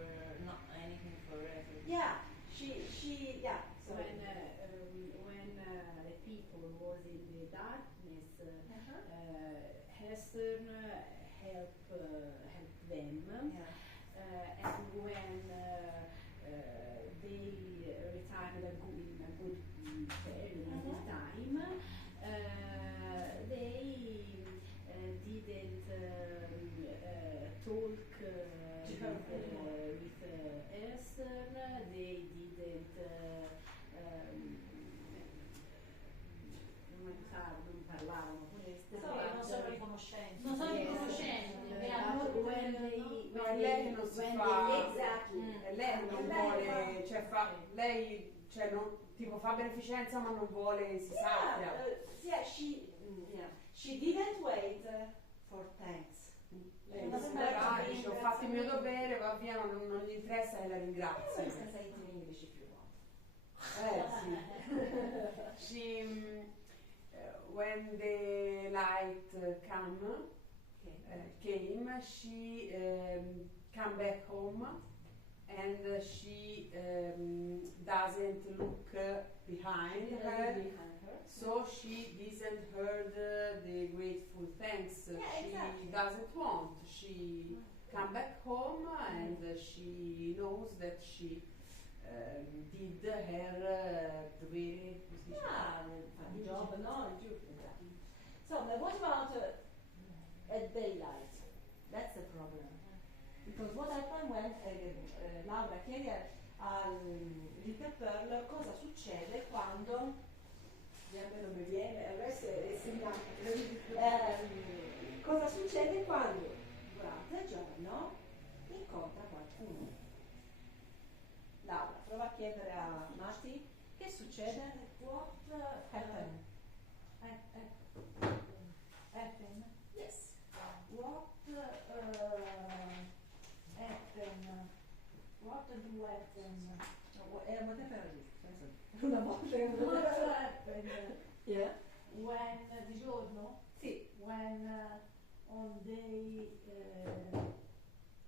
not anything for refugees. Yeah, yeah. So When the people was in the darkness, Hester helped them. yeah. And when they retired in a good period, a good time. They didn't talk with Esther. They didn't non parlavano con Esther. Non sono riconoscenti. Non sono riconoscenti. lei non si fa Exactly. lei non vuole, cioè lei cioè non, tipo fa beneficenza ma non vuole si sappia. Yeah, she didn't wait for thanks. Lei dice ho fatto il mio dovere, va via, non gli interessa e la ringrazio. You can say it in English if you want. Sì. She when the light came, she come back home and she doesn't look behind her. So she didn't heard the grateful thanks. Yeah, she exactly. doesn't want. She come back home and she knows that she did her dovere. The job, no, exactly. So, but what about at daylight? That's the problem. Because what happened when Laura chiede al Little Pearl cosa succede quando non mi viene, adesso cosa succede quando durante il giorno incontra qualcuno. Laura, prova a chiedere a Marti che succede. What Happen. happen? Yes. What happen? What do happen? Whatever it is. Una volta. What happen? Yeah. When di giorno? Sì. When on day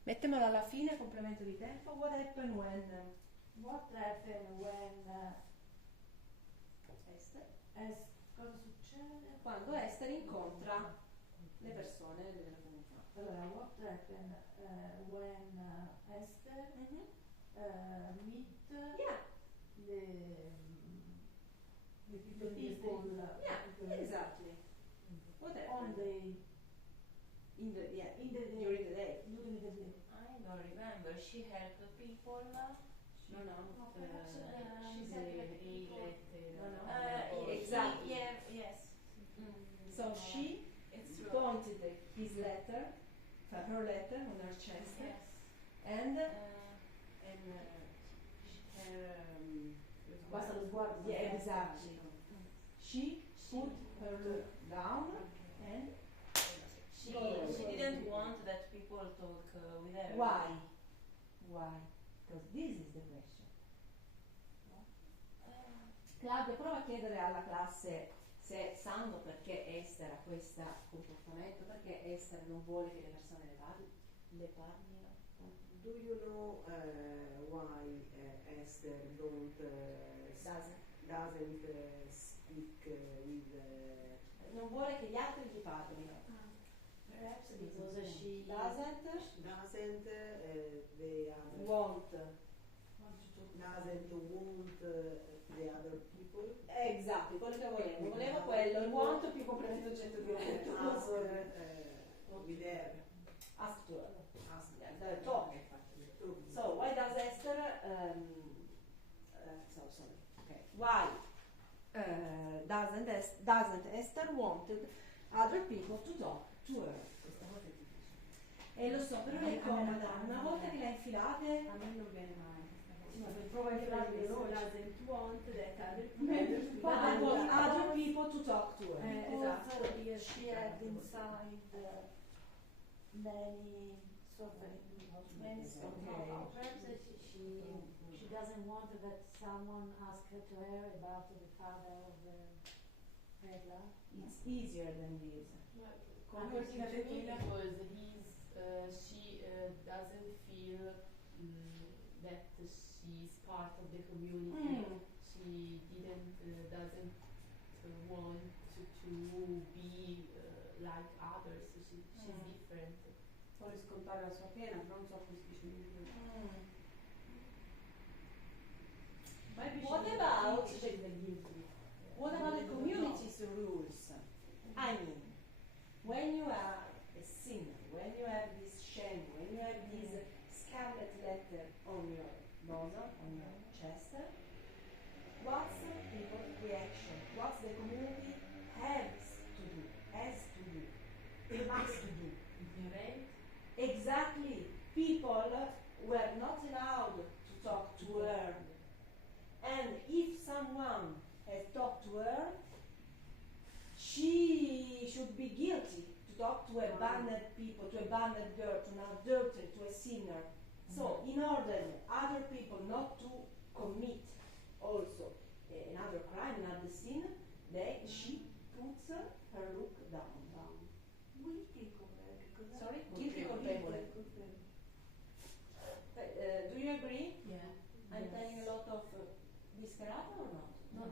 Mettemelo alla fine, complemento di tempo. What happened when what happen when Esther? cosa succede? Quando Esther incontra le persone della comunità. Allora, what happen when Esther meet Yeah. the people Yeah, exactly. What on happened? in the day. during the day. I don't remember. She helped people. No. She's a No. Exactly. Yes. So she It's true. pointed his letter, her letter on her chest, Yes. and basta lo sguardo. Yeah, exactly. She put her look down and She didn't want that people talk with her. why? Because this is the question. Claudia, prova a chiedere alla classe se sanno perché Esther ha questo comportamento, perché Esther non vuole che le persone le parlino. Do you know why Esther doesn't speak with Non vuole che gli altri gli parlino. perhaps because she Doesn't the other want. doesn't want the other people Esatto, quello che volevo. Volevo quello, il want più complemento oggetto diretto. ask with her. Ask to her. Ask Talk. So why does Esther why doesn't Esther wanted other people to talk to her? Questa volta è difficile. E lo so, però lei comoda, una volta che la infilate A me non viene mai questa cosa. sì, ma prova a infilare veloce. Doesn't want that Other people to talk to her. also she had inside many perhaps she doesn't want that someone ask her to her about the father of Regla. It's easier than this. According to me, because she doesn't feel that she's part of the community. She doesn't want to be like others. She's different. Vuole scontare la sua pena, però non so come si dice in inglese. Maybe What she about thinks she's the guilty. What about the We don't community's rules? I mean, when you are a sinner, when you have this shame, when you have this scarlet letter on your bosom, on your chest, what's people's reaction? What's the community has to do, must do? Ignorate. Exactly. People were not allowed to talk to her. And if someone has talked to her, she should be guilty to talk to a banned people, to a banned girl, to an adulterer, to a sinner. So, in order other people not to commit also another crime, another sin, she puts her look down. Guilty con me, because Sorry? Guilty colpevole. Do you agree? Yeah. I'm Yes. telling a lot of disperata or not? No.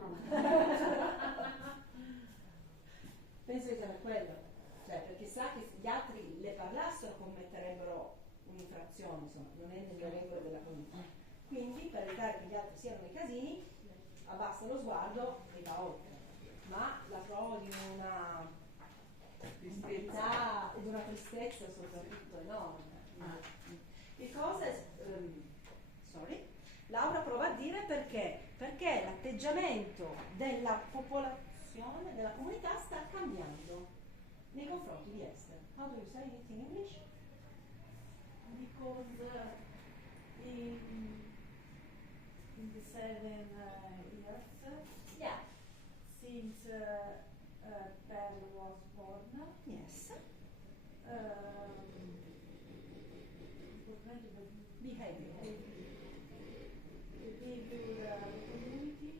Penso che sia per quello, cioè perché sa che se gli altri le parlassero commetterebbero un'infrazione, insomma, non è nelle regole della comunità. Quindi per evitare che gli altri siano nei casini, abbassa lo sguardo e va oltre. Ma la trovo di una tristezza e di una tristezza soprattutto enorme. Because, Laura prova a dire perché l'atteggiamento della popolazione, della comunità sta cambiando nei confronti di Esther. How do you say it in English? because in the 7 years Yeah. since Pearl was born, Yes. Behavior. the behavior of the community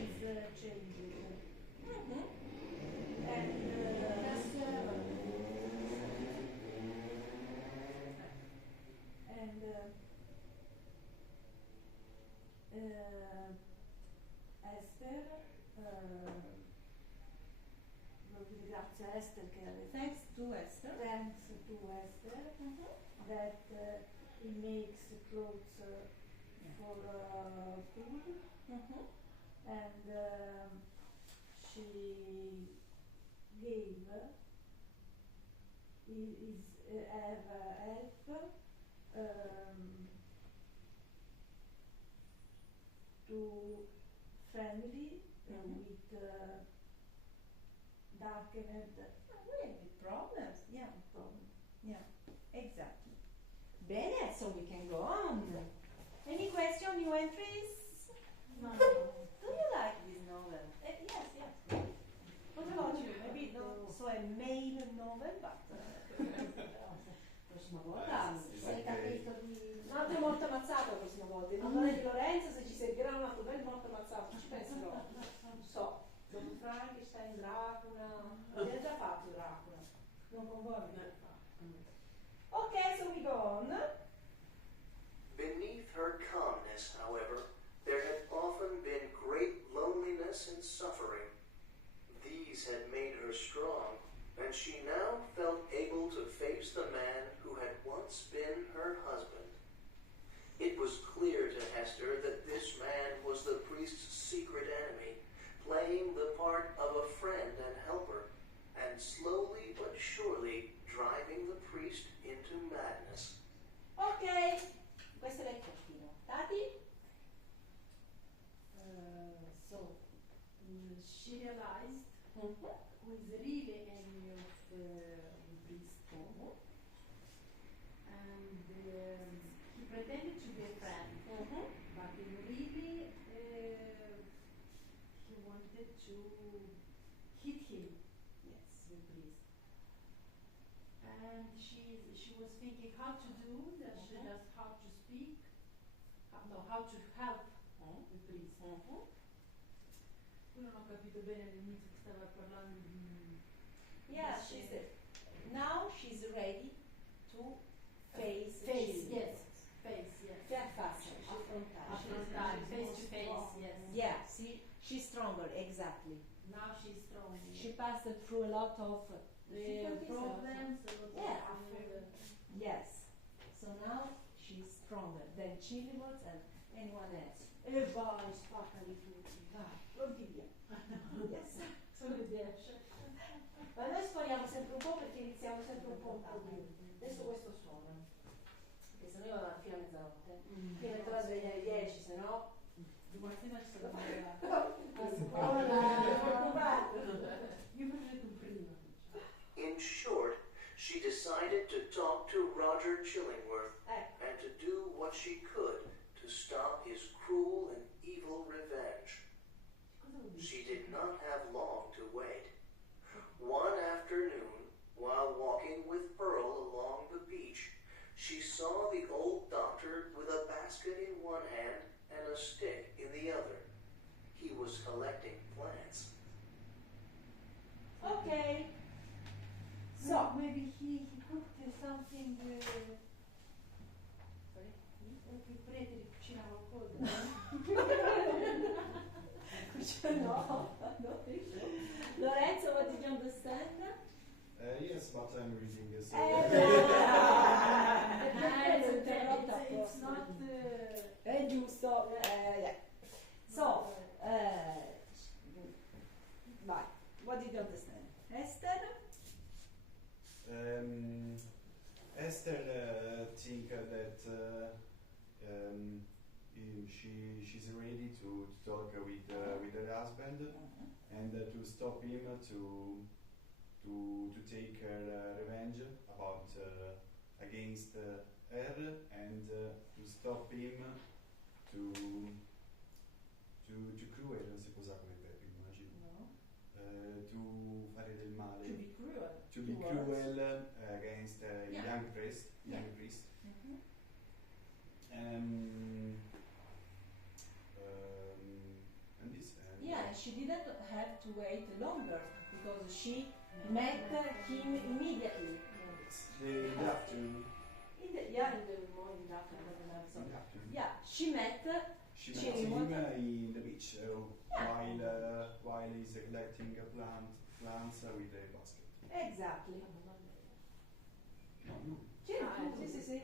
is changing. Mm-hmm. And Esther, grazie a Esther che Thanks to Esther. thanks to Esther Mm-hmm. that he makes clothes for food, Mm-hmm. and she gave have help to family with darkened Really, problems. Yeah. Yeah. Exactly. Bene, so we can go on. Any question, new entries? no. Do you like this novel? Yes, yes. What about you? Maybe not so a male novel, but prossima volta Sei capito un altro morto ammazzato la prossima volta. In onore di Lorenzo, se ci servirà un altro bel morto ammazzato, ci penserò. Non so. Don Frankenstein, Dracula. L'abbiamo già fatto Dracula. Non con voi abbiamo fatto. Ok, so we go on. Beneath her calmness, however, there had often been great loneliness and suffering. These had made her strong, and she now felt able to face the man who had once been her husband. It was clear to Hester that this man was the priest's secret enemy, playing the part of a friend and helper, and slowly but surely driving the priest into madness. Ok, questo è il cortino. Tati? She realized who is really enemy of the priest, and he pretended to be a friend, but in really he wanted to hit him, Yes. the priest. And she was thinking how to do that, she just how to speak, how to help the priest. Io non ho capito bene all'inizio che stava parlando di... Yeah, she's now she's ready to face Face, Jesus. yes. Face, yes. Faccia, affrontare. Affrontare, face to face, Strong. yes. Yeah, see, she's stronger, exactly. Now she's strong. She passed through a lot of difficulties, Problems, a lot Yeah. of Yes. So now she's stronger than Chilibot and anyone else. E vai, spaccali tutti, vai, pronti via. Yes. Sono le 10. Ma noi spariamo sempre un po' perché iniziamo sempre un po' più. Adesso questo suona. Perché se no io vado fino a mezzanotte. Quindi metto la sveglia alle 10, se no. Domattina ci sono Io preferisco prima. In short, she decided to talk to Roger Chillingworth and to do what she could to stop his cruel and evil revenge. She did not have long to wait. One afternoon, while walking with Pearl along the beach, she saw the old doctor with a basket in one hand and a stick in the other. He was collecting plants. Okay. So maybe he cooked something. sorry? Il prete gli cucinava qualcosa. No, no, Lorenzo, what did you understand? Yes, but I'm reading this. It's not. È giusto. Yeah. So, vai. What did you understand? Esther? Esther think that she's ready to talk with her husband and to stop him to take her revenge about against her and to stop him to cruel, non si può usare come verbo, immagino. No. To fare del male. To be cruel. To be cruel against Yeah. young priest. Mm-hmm. And this. Yeah, she didn't have to wait longer because she met him immediately. The afternoon. In the morning afternoon. In the afternoon. Yeah, she met. She met him in the beach while he's collecting plants with a basket. Exactly. No. Sì.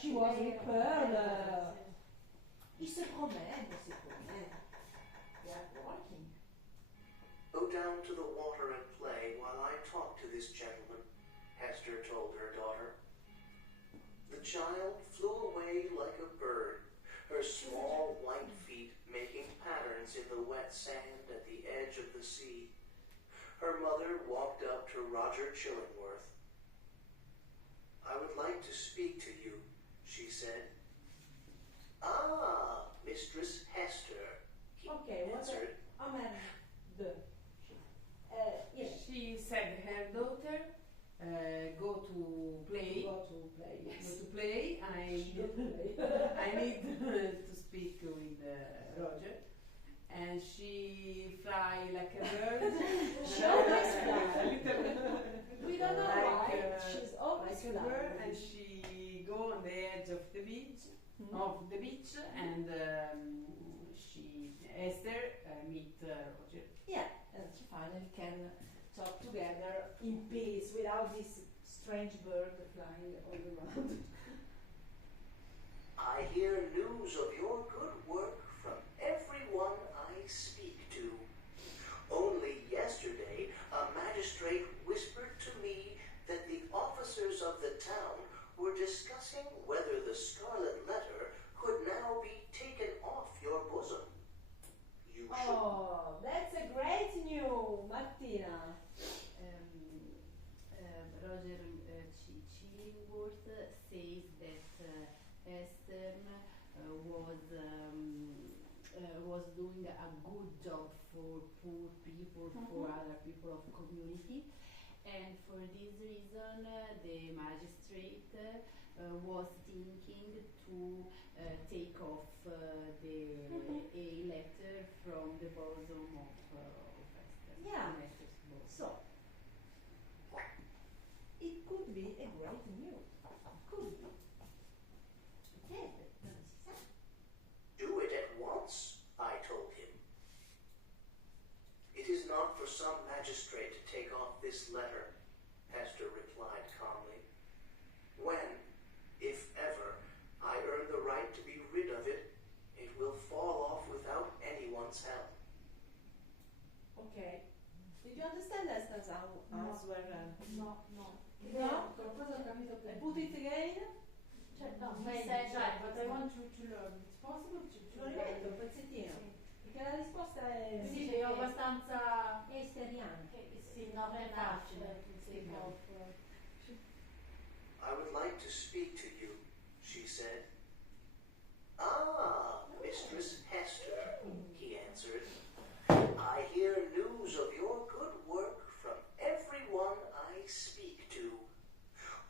She was with Pearl. Il se promène. They are working. Go down to the water and play while I talk to this gentleman, Hester told her daughter. The child flew away like a bird, her small white feet making patterns in the wet sand at the edge of the sea. Her mother walked up to Roger Chillingworth. I would like to speak to you, she said. Ah, Mistress Hester, he answered. Yes. She said her daughter go to play. Yes. Go to play. I need to speak with Roger. And she fly like a bird. She always flies. We don't know why. She's always like a bird, flying. and she go on the edge of the beach, and Esther meet Roger. Yeah, and she finally can talk together in peace without this strange bird flying all around. I hear news of your good work from everyone I speak to. Only yesterday, a magistrate whispered to me that the officers of the town were discussing whether the scarlet letter could now be taken off your bosom. You should. Oh, that's a great news, Martina. Roger Chillingworth says that Esther was doing a good job for poor people, for other people of community, and for this reason the magistrate was thinking to take off the a letter from the bosom of Esther. Yeah. from Esther's bosom. So, it could be a great news. Could be. Okay, but non si sa. Do it at once, I told him. It is not for some magistrate to take off this letter, Hester replied calmly. When, if ever, I earn the right to be rid of it, it will fall No, he maybe, said right, that but I want you to learn. It's possible to Lo rimetto un pezzettino, perché la risposta è Sì, è abbastanza esteriana. sì, non è facile to take off. I would like to speak to you, she said. Ah, Mistress Hester, he answered. I hear news of your good work from everyone I speak to.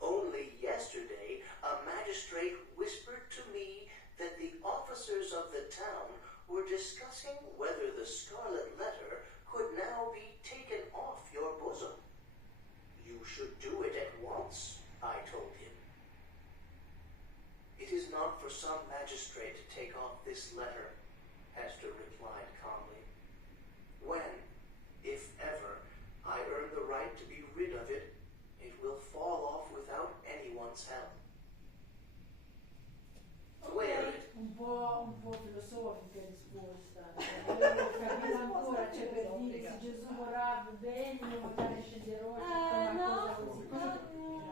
Only yesterday, a magistrate whispered to me that the officers of the town were discussing whether the scarlet letter could now be taken off your bosom. You should do it at once, I told him. It is not for some magistrate to take off this letter, Hester replied calmly. When, if ever, I earn the right to be rid of it, it will fall off without anyone's help. Wear it. Un po' filosofica risposta. Volevo capire ancora, cioè per dire se Gesù vorrà bene, io magari sceglierò una cosa così.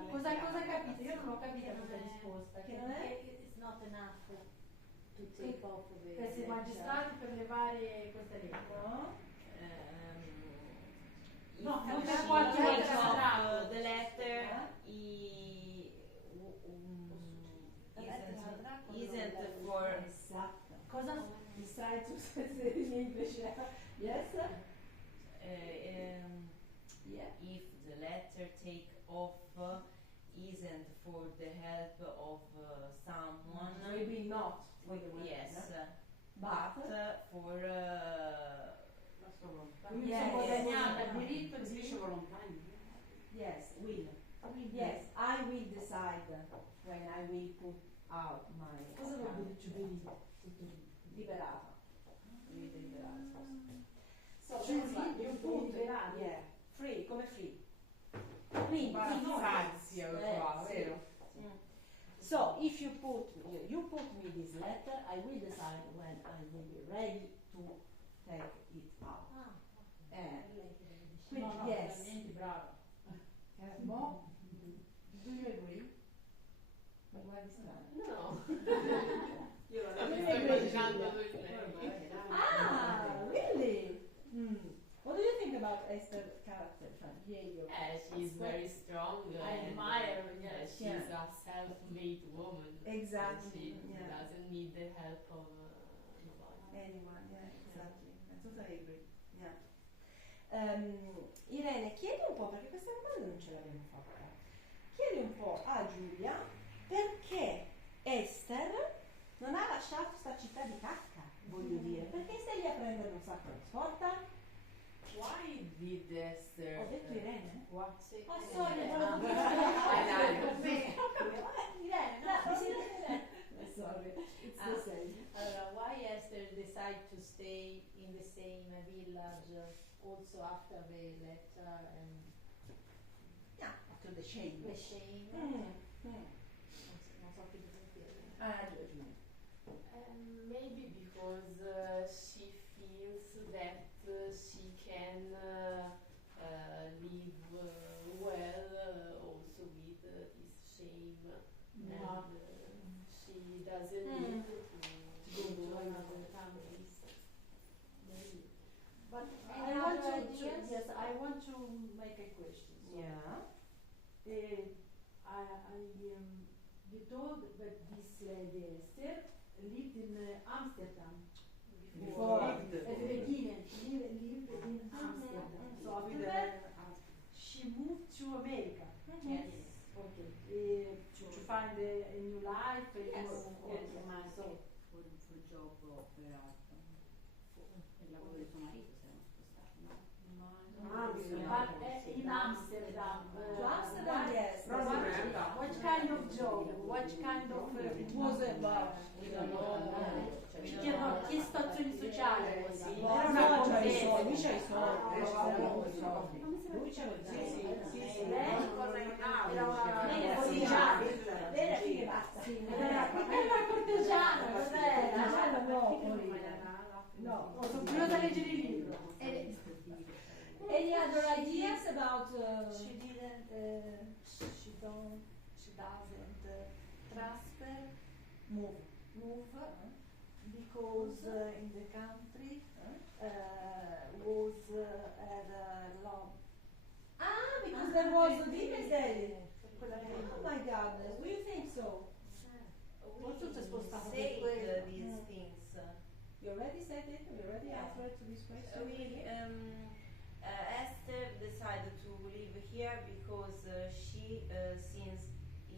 Cosa capite? Io non ho capito questa risposta. Che non è? It's not enough to take off of it. Per i magistrati per levare questa legge. No, non if per she qualche takes lettera off d'altro. the letter, isn't for Esatto. Cosa? Decide to say in English. Yes? Yeah. if the letter take off isn't for the help of someone. Maybe not for the women. Yes, But for La sua volontà. Quindi Yes. sono guadagnata il diritto Si dice di volontà? yes, will. Yes, I will decide when I will put out my cosa vuol account. dire giubilino? Liberata. Liberata. So Cioè, that's like sì, you puoi put liberare. yeah, free, come free. Quindi Imbarazzarsi qua, sì. vero? So if you put me this letter, I will decide when I will be ready to take it out. Quindi No, yes. veramente brava. Mo, do you agree? Mi guardi strano. No. Io Mi la sto immaginando lui lei. Ah, really? What do you think about Esther's character, behavior? She's very strong. I admire her, Yeah, yes. she's a self-made woman. Exactly. She Yeah. doesn't need the help of anybody. Anyone, yeah, exactly. I totally agree. Yeah. Irene, chiedi un po', perché questa domanda non ce l'abbiamo fatta. Chiedi un po' a Giulia perché Esther non ha lasciato sta città di cacca, voglio dire. Perché stai lì a prendere un sacco di scorta? Why did Esther? Ho detto Irene? What? Oh, sorry, volevo dire Irene, no, sorry, it's the same. Allora, why Esther decided to stay in the same village also after the letter and Yeah, after the shame. the shame? Mm. Non so che dire chiedere. Giulia. Maybe because she feels that she can live well also with this shame, Yeah. and she doesn't need to go to another country. Maybe. But Any I want other to ideas? yes, I want to make a question. So, Yeah. You told that this lady Esther lived in Amsterdam Before. at the beginning. Lived in Amsterdam. So after that, she moved to America. Yes. Okay. To find a new life. Yes. Okay. So, For job operato. Per il lavoro di suo marito si erano spostati, no? but in Amsterdam. To Amsterdam, yes. What kind of job? What kind of It was about. Ci chiedono che situazioni sociali così. No, Era una no, c'ha i contesa. soldi, lui c'ha i soldi. Lui c'ha i soldi. Lei era una cortigiana. Lei era figlia e basta. Era una cortigiana, cos'era? No. Sono curiosa a leggere il libro. Any other ideas about? She doesn't transfer Move. Because in the country was long. Because there was a Dimeselli. Oh my goodness, do you think so? We say these things. You already said it? You already answered to this question? Esther decided to live here because she since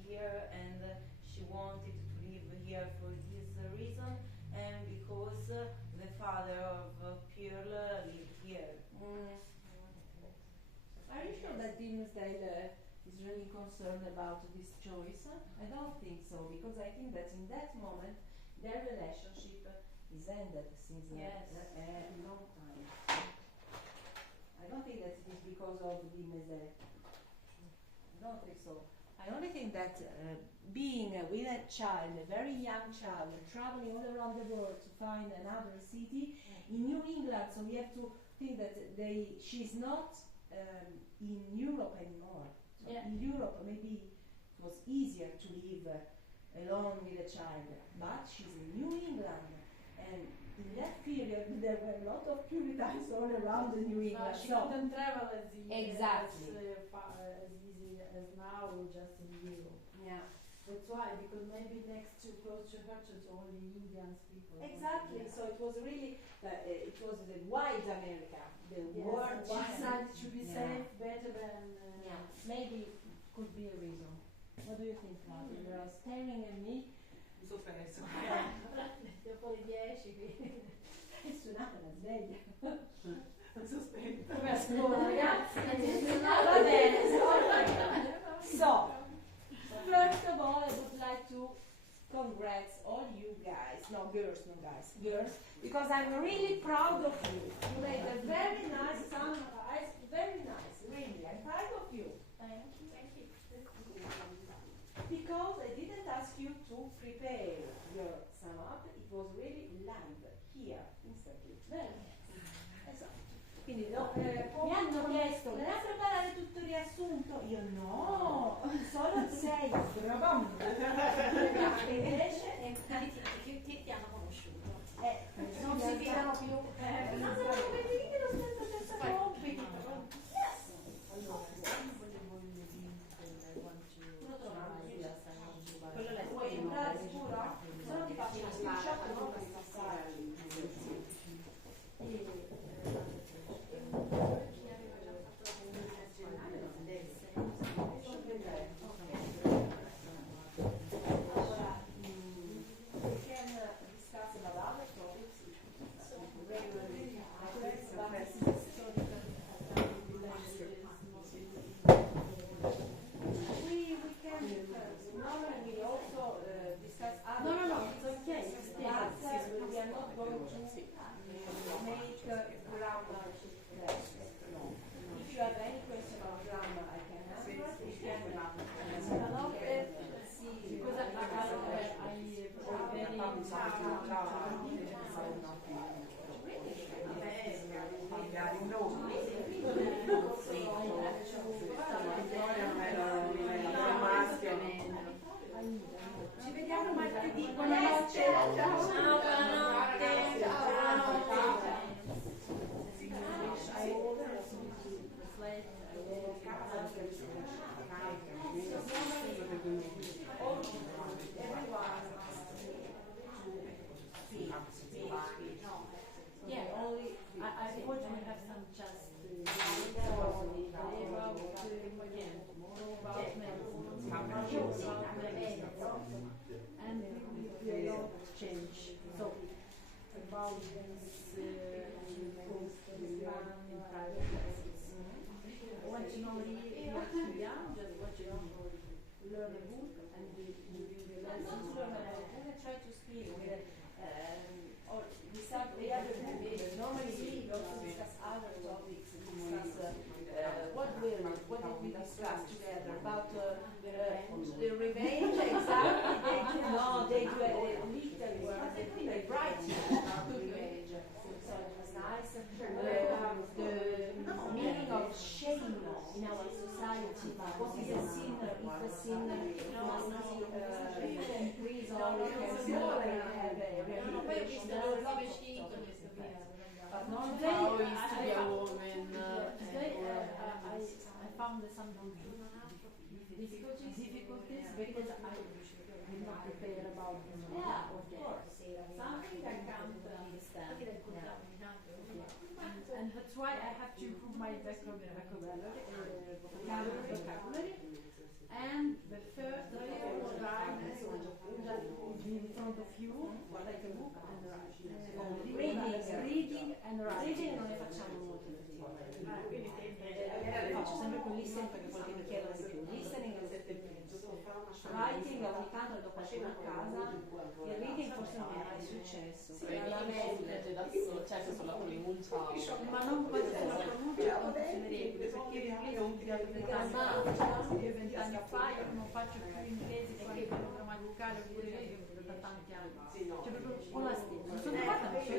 here and she wanted to live here for this reason and because the father of Pearl lived here. Are you sure that Dimmesdale is really concerned about this choice? I don't think so, because I think that in that moment their relationship is ended since a long time. I don't think that it is because of Dimmesdale. I don't think so. I only think that being with a child, a very young child, traveling all around the world to find another city in New England, so we have to think that she's not in Europe anymore. So in Europe maybe it was easier to live alone with a child, but she's in New England, and in that period there were a lot of Puritans all around the New England. She couldn't travel as easy exactly as now, just in Europe. Yeah. That's why, because maybe next to close to her church only Indians people. Exactly. So it was really it was the wide America, the world. She decided to be safe better than. Maybe could be a reason. What do you think, Claudia? You are staring at me. Mi sono perso. Dopo le 10 È suonata la sveglia. Sospetto. come a scuola, ragazzi. Va bene. So, first of all, I would like to congrats all you guys. No, girls, no guys. Girls, because I'm really proud of you. You made a very nice sound. Very nice, really. I'm proud of you. Thank you. Because I didn't ask you to prepare your sum up, it was really live, here, instantly. Bene. Esatto. Quindi mi hanno chiesto, vogliamo preparare tutto il riassunto? Io no, solo 6, brabam. Invece Ti hanno conosciuto. non si fidano più. Non sapevo che venire lo stesso compito. Quello lei puoi entrare sicuro? Se no ti faccio una screenshot, no? Per passare lì. Ci vediamo martedì. Buonanotte. Ciao, buonanotte. I thought we have some just about and we will change. So about this in private classes. What you normally have to be done, just what you learn a book and do the lessons. When I try to speak, we have normally we also discuss other topics. We discuss what did we discuss together about the revenge? Exactly. They do a little work. They write about the revenge. So it was nice. The meaning of shame in our society. What is a sin? If a sin must be in prison poi ho visto l'Ove 5, questo qui. How is to be a woman? Today I found some difficulties because I did not prepare about this. Yeah, of course. Something I can't understand. And that's why I have to improve my vocabulary. And the first time in front of you, like a book and write. Reading and writing. Reading non ne facciamo molto effettivamente. Faccio sempre con listening perché è quello che mi chiedono di più. Listening è 7 minuti. Writing ogni tanto dopo cena a casa. Il reading forse non è mai successo. Legge da solo, cioè se sulla pronuncia. Ma non quando sulla pronuncia non sono regole, perché io inglese ho studiato 20 anni fa, io 20 anni fa io non faccio più inglese perché per un grammaticale oppure io da tanti anni. Cioè proprio con la stessa. Non sono fatta non so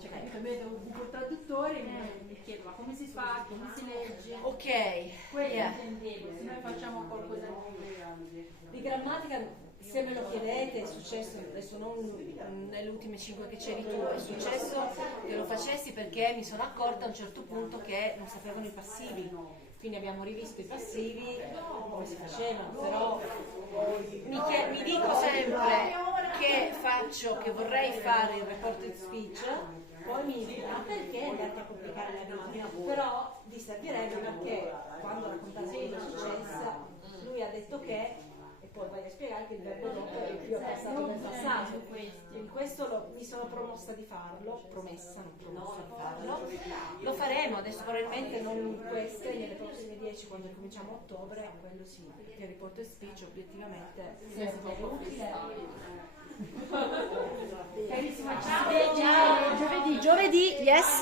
cioè capito, vedo un Google traduttore e mi chiedo ma come si fa, come si legge. Ok. Quello intendevo, se noi facciamo qualcosa di grammatica, se me lo chiedete, è successo, adesso non nelle ultime 5 che c'eri tu, è successo che lo facessi perché mi sono accorta a un certo punto che non sapevano i passivi, quindi abbiamo rivisto i passivi come si facevano, però mi dico sempre che vorrei fare il reported speech, poi mi dico ma perché andate a complicare la vita? Però vi servirebbe perché quando raccontate cosa è successo lui ha detto che e poi vai a spiegare che il verbo dopo è più passato nel passato. In questo mi sono promossa di farlo, promessa, non promossa di farlo. Lo faremo adesso probabilmente non in queste, nelle prossime 10 quando cominciamo a ottobre, quello sì, perché il report speech obiettivamente è utile. Carissima, ciao! Giovedì, yes!